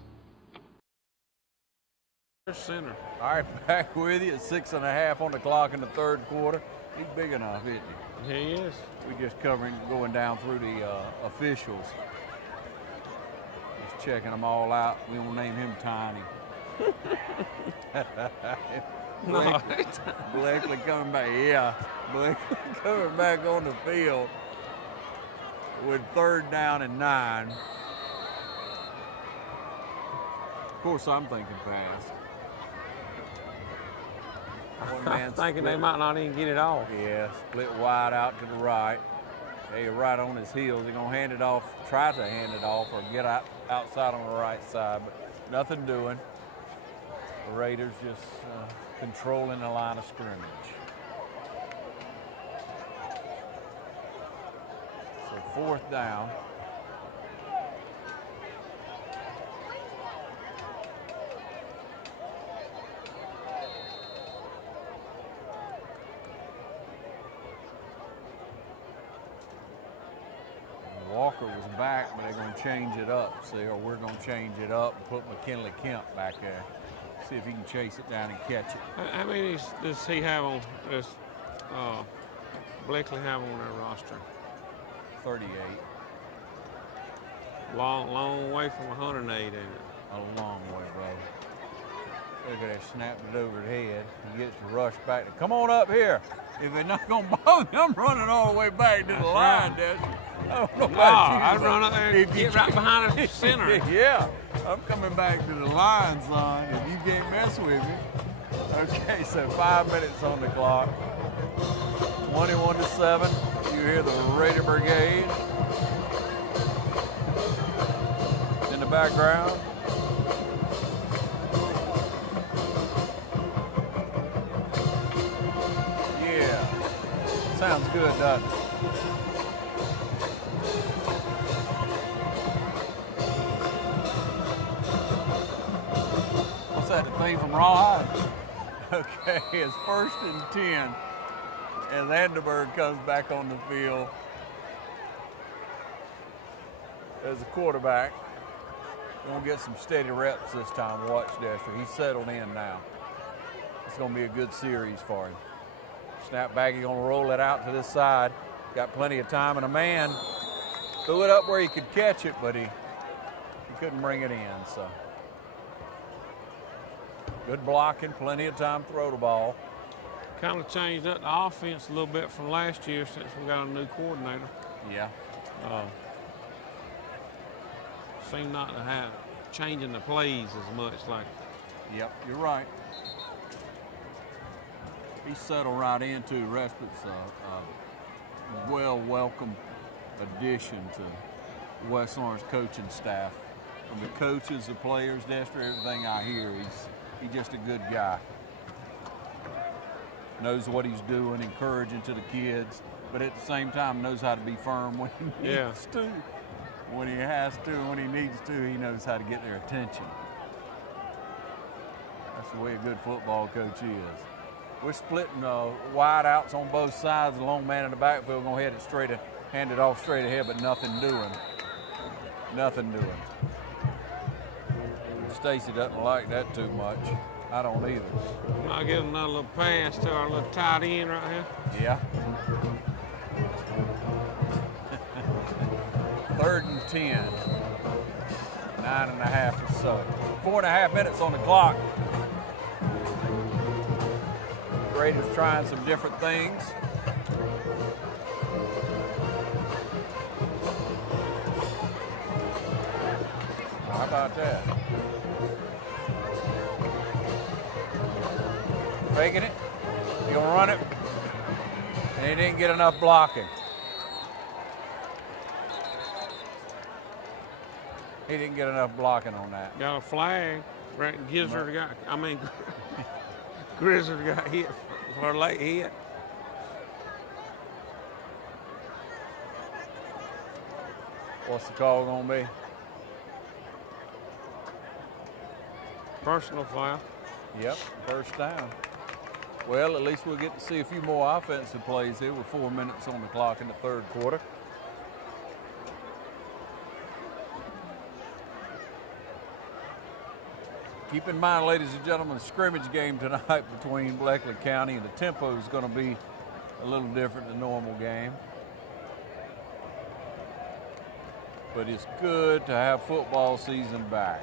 Center. All right, back with you at 6.5 on the clock in the 3rd quarter. He's big enough, isn't he? He is. We just going down through the officials. Just checking them all out. We will name him Tiny. No. Bleckley coming back. Yeah, Bleckley coming back on the field with 3rd down and 9. Of course, I'm thinking pass. I'm thinking they might not even get it off. Yeah, split wide out to the right. Hey, right on his heels. They're going to hand it off, try to hand it off, or get outside on the right side, but nothing doing. The Raiders just controlling the line of scrimmage. So 4th down. Walker was back, but they're going to change it up, see, or we're going to change it up and put McKinley Kemp back there. See if he can chase it down and catch it. How many does he have on this, Bleckley have on their roster? 38. Long way from 108, ain't it? A long way, brother. Look at that, snapped it over the head. He gets the rush back. Come on up here. If they're not going to bother them running all the way back to the line, Dad. I don't know about you. I'd run up there and get right behind the center. Yeah, I'm coming back to the line, son, if you can't mess with me. Okay, so 5 minutes on the clock. 21-7. You hear the Raider Brigade in the background. Yeah, sounds good, doesn't it? What's that, the thing from Rawhide? Okay, it's 1st and 10. And Vandenberg comes back on the field as a quarterback. Gonna get some steady reps this time. Watch Dexter. He's settled in now. It's gonna be a good series for him. Snap back, he's gonna roll it out to this side. Got plenty of time, and a man threw it up where he could catch it, but he couldn't bring it in, so. Good blocking, plenty of time to throw the ball. Kind of changed up the offense a little bit from last year since we got a new coordinator. Yeah. Seem not to have changing the plays as much like. Yep, you're right. He settled right into Respite's welcome addition to West Lawrence coaching staff. From the coaches, the players, Dexter, everything I hear, he's just a good guy. Knows what he's doing, encouraging to the kids, but at the same time knows how to be firm when he needs to. When he has to, when he needs to, he knows how to get their attention. That's the way a good football coach is. We're splitting wide outs on both sides. The long man in the backfield gonna hand it off straight ahead, but nothing doing. Nothing doing. Stacy doesn't like that too much. I don't either. I'll get another little pass to our little tight end right here. Yeah. 3rd and 10. 9.5 or so. 4.5 minutes on the clock. Raiders trying some different things. How about that? Faking it. He's gonna run it. And he didn't get enough blocking. He didn't get enough blocking on that. Got a flag. Grizzard got hit for a late hit. What's the call gonna be? Personal foul. Yep, first down. Well, at least we'll get to see a few more offensive plays here with 4 minutes on the clock in the 3rd quarter. Keep in mind, ladies and gentlemen, the scrimmage game tonight between Bleckley County, and the tempo is going to be a little different than the normal game. But it's good to have football season back.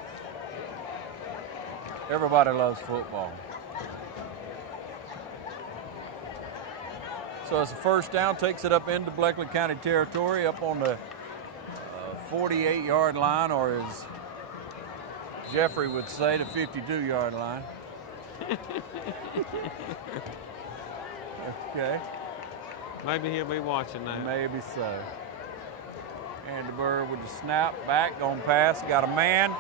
Everybody loves football. So it's a first down, takes it up into Bleckley County territory, up on the 48-yard line, or as Jeffrey would say, the 52-yard line. Okay. Maybe he'll be watching that. Maybe so. Andy Bird with the snap, back, gonna pass, got a man.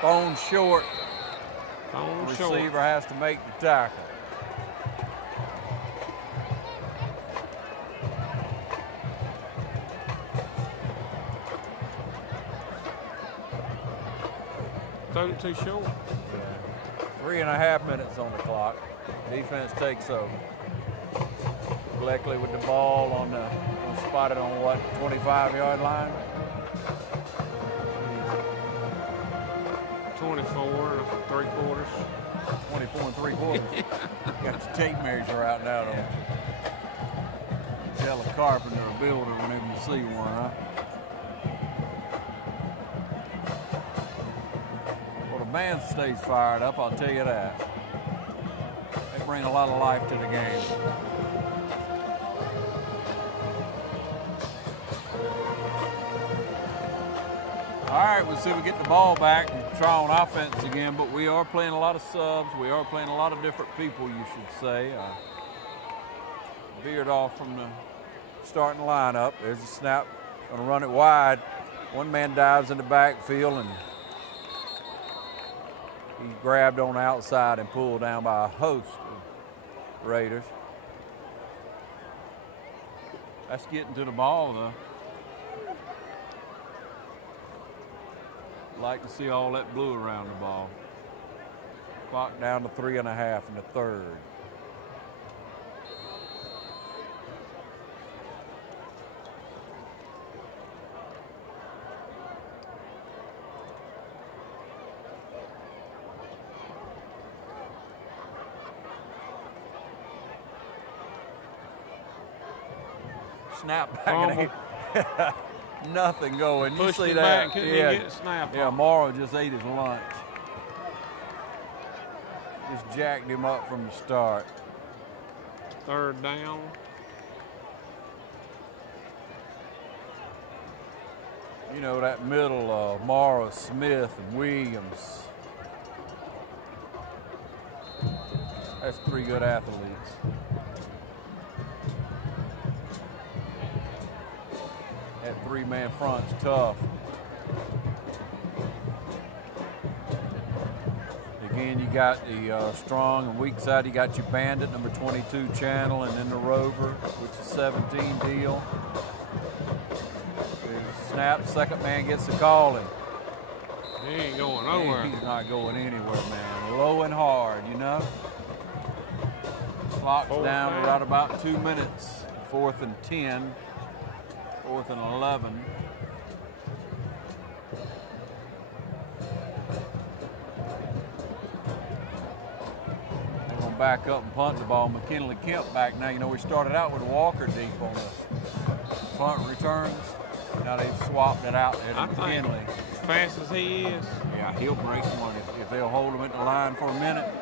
Thrown short. Receiver has to make the tackle. Thrown too short. 3.5 minutes on the clock. Defense takes over. Bleckley with the ball spotted on what, 25-yard line? 24 and 3/4. 24 3/4. Got the tape measure out now. Don't tell a carpenter or builder whenever you see one, huh? Well, the band stays fired up, I'll tell you that. They bring a lot of life to the game. All right, we'll see if we get the ball back and try on offense again, but we are playing a lot of subs. We are playing a lot of different people, you should say. Veered off from the starting lineup. There's a snap, gonna run it wide. One man dives in the backfield, and he's grabbed on the outside and pulled down by a host of Raiders. That's getting to the ball, though. Like to see all that blue around the ball. Clock down to 3.5 in the third. Snap back and nothing going. You Pushed see it that? back, couldn't even get the snap Yeah, off. Morrow just ate his lunch. Just jacked him up from the start. Third down. You know, that middle, Morrow, Smith, and Williams. That's 3 good athletes. That 3-man front's tough. Again, you got the strong and weak side. You got your Bandit, number 22 Channel, and then the Rover, which is 17 deal. Snap, second man gets the call, and he ain't going nowhere. He's not going anywhere, man. Low and hard, you know. Clock's down to right about 2 minutes. 4th and 10, 4th and 11. They're going to back up and punt the ball. McKinley Kemp back now. You know, we started out with Walker deep on the punt returns. Now they've swapped it out there to McKinley. As fast as he is. Yeah, he'll break one if they'll hold him at the line for a minute.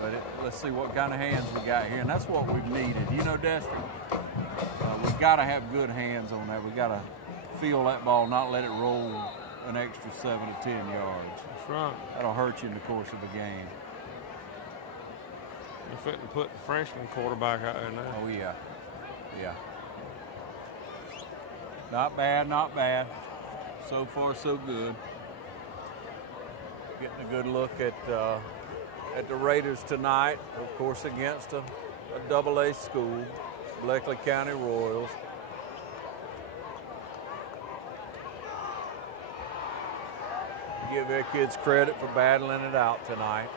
But let's see what kind of hands we got here, and that's what we've needed. You know, Dustin, we've got to have good hands on that. We've got to feel that ball, not let it roll an extra 7 to 10 yards. That's right. That'll hurt you in the course of the game. You're fitting to put the freshman quarterback out there now. Oh, yeah. Yeah. Not bad, not bad. So far, so good. Getting a good look at the Raiders tonight, of course, against a AA school, Bleckley County Royals. Give their kids credit for battling it out tonight.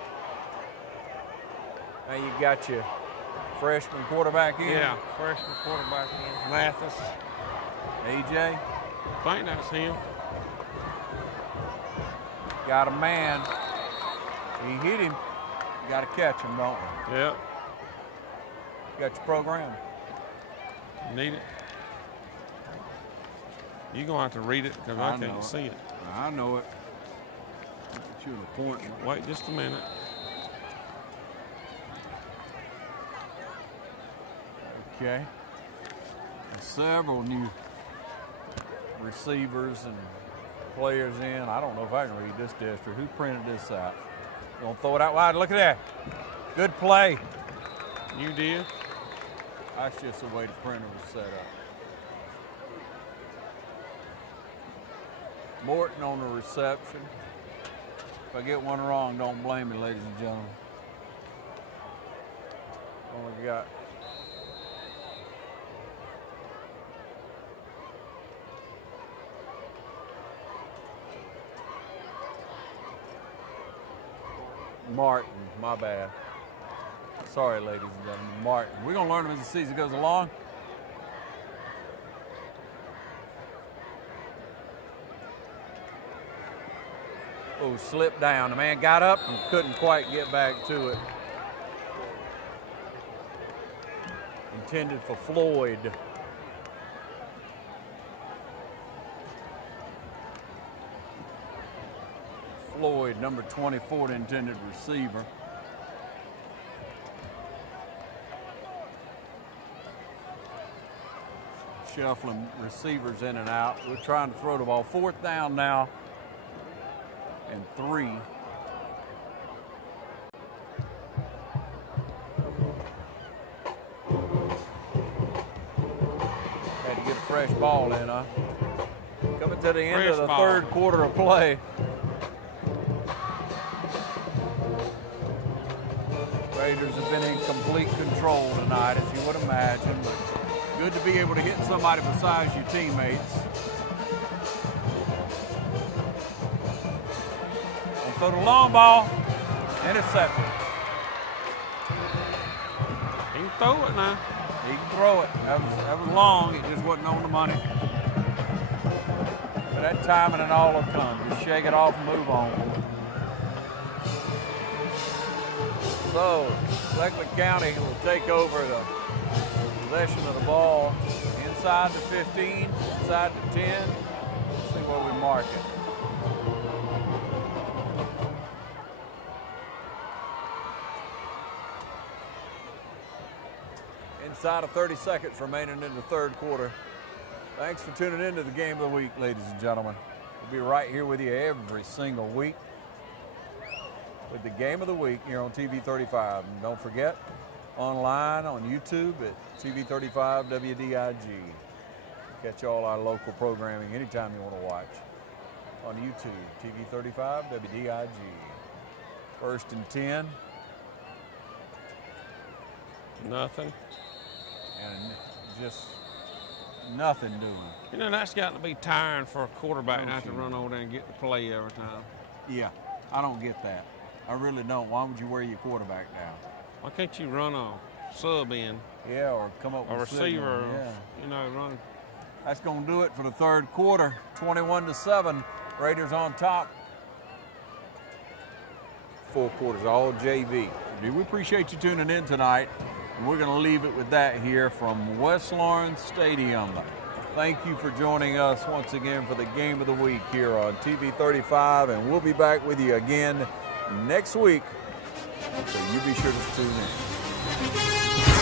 Now you got your freshman quarterback in. Yeah, freshman quarterback in. Mathis. AJ. I think that's him. Got a man. He hit him. You got to catch him, don't we? Yep. You got your program. Need it. You're going to have to read it because I can't see it. I know it. Get you an appointment. Wait just a minute. Okay. And several new receivers and players in. I don't know if I can read this district. Who printed this out? Gonna throw it out wide. Look at that. Good play. You did? That's just the way the printer was set up. Morton on the reception. If I get one wrong, don't blame me, ladies and gentlemen. Only got Martin, my bad. Sorry, ladies and gentlemen, Martin. We're going to learn him as the season goes along. Oh, slipped down. The man got up and couldn't quite get back to it. Intended for Floyd. Floyd, number 24, the intended receiver. Shuffling receivers in and out. We're trying to throw the ball. 4th down now and 3. Had to get a fresh ball in, huh? Coming to the end of the third quarter of play. Raiders have been in complete control tonight, as you would imagine. But good to be able to hit somebody besides your teammates. So the long ball, intercepted. He can throw it now. He can throw it. That was long. It just wasn't on the money. But that timing and all will come. Just shake it off and move on. So Bleckley County will take over the possession of the ball inside the 15, inside the 10. Let's see where we mark it. Inside of 30 seconds remaining in the third quarter. Thanks for tuning in to the Game of the Week, ladies and gentlemen. We'll be right here with you every single week with the Game of the Week here on TV 35. And don't forget, online on YouTube at TV 35 WDIG. Catch all our local programming anytime you want to watch on YouTube, TV 35 WDIG. First and 10. Nothing. And just nothing doing. You know, that's got to be tiring for a quarterback not to run over there and get the play every time. Yeah, I don't get that. I really don't. Why would you wear your quarterback down? Why can't you run a sub in? Yeah, or come up with a receiver. Signal. Yeah. You know, run. That's going to do it for the third quarter. 21-7. Raiders on top. 4 quarters, all JV. We appreciate you tuning in tonight. And we're going to leave it with that here from West Lawrence Stadium. Thank you for joining us once again for the Game of the Week here on TV 35, and we'll be back with you again next week. So you be sure to tune in.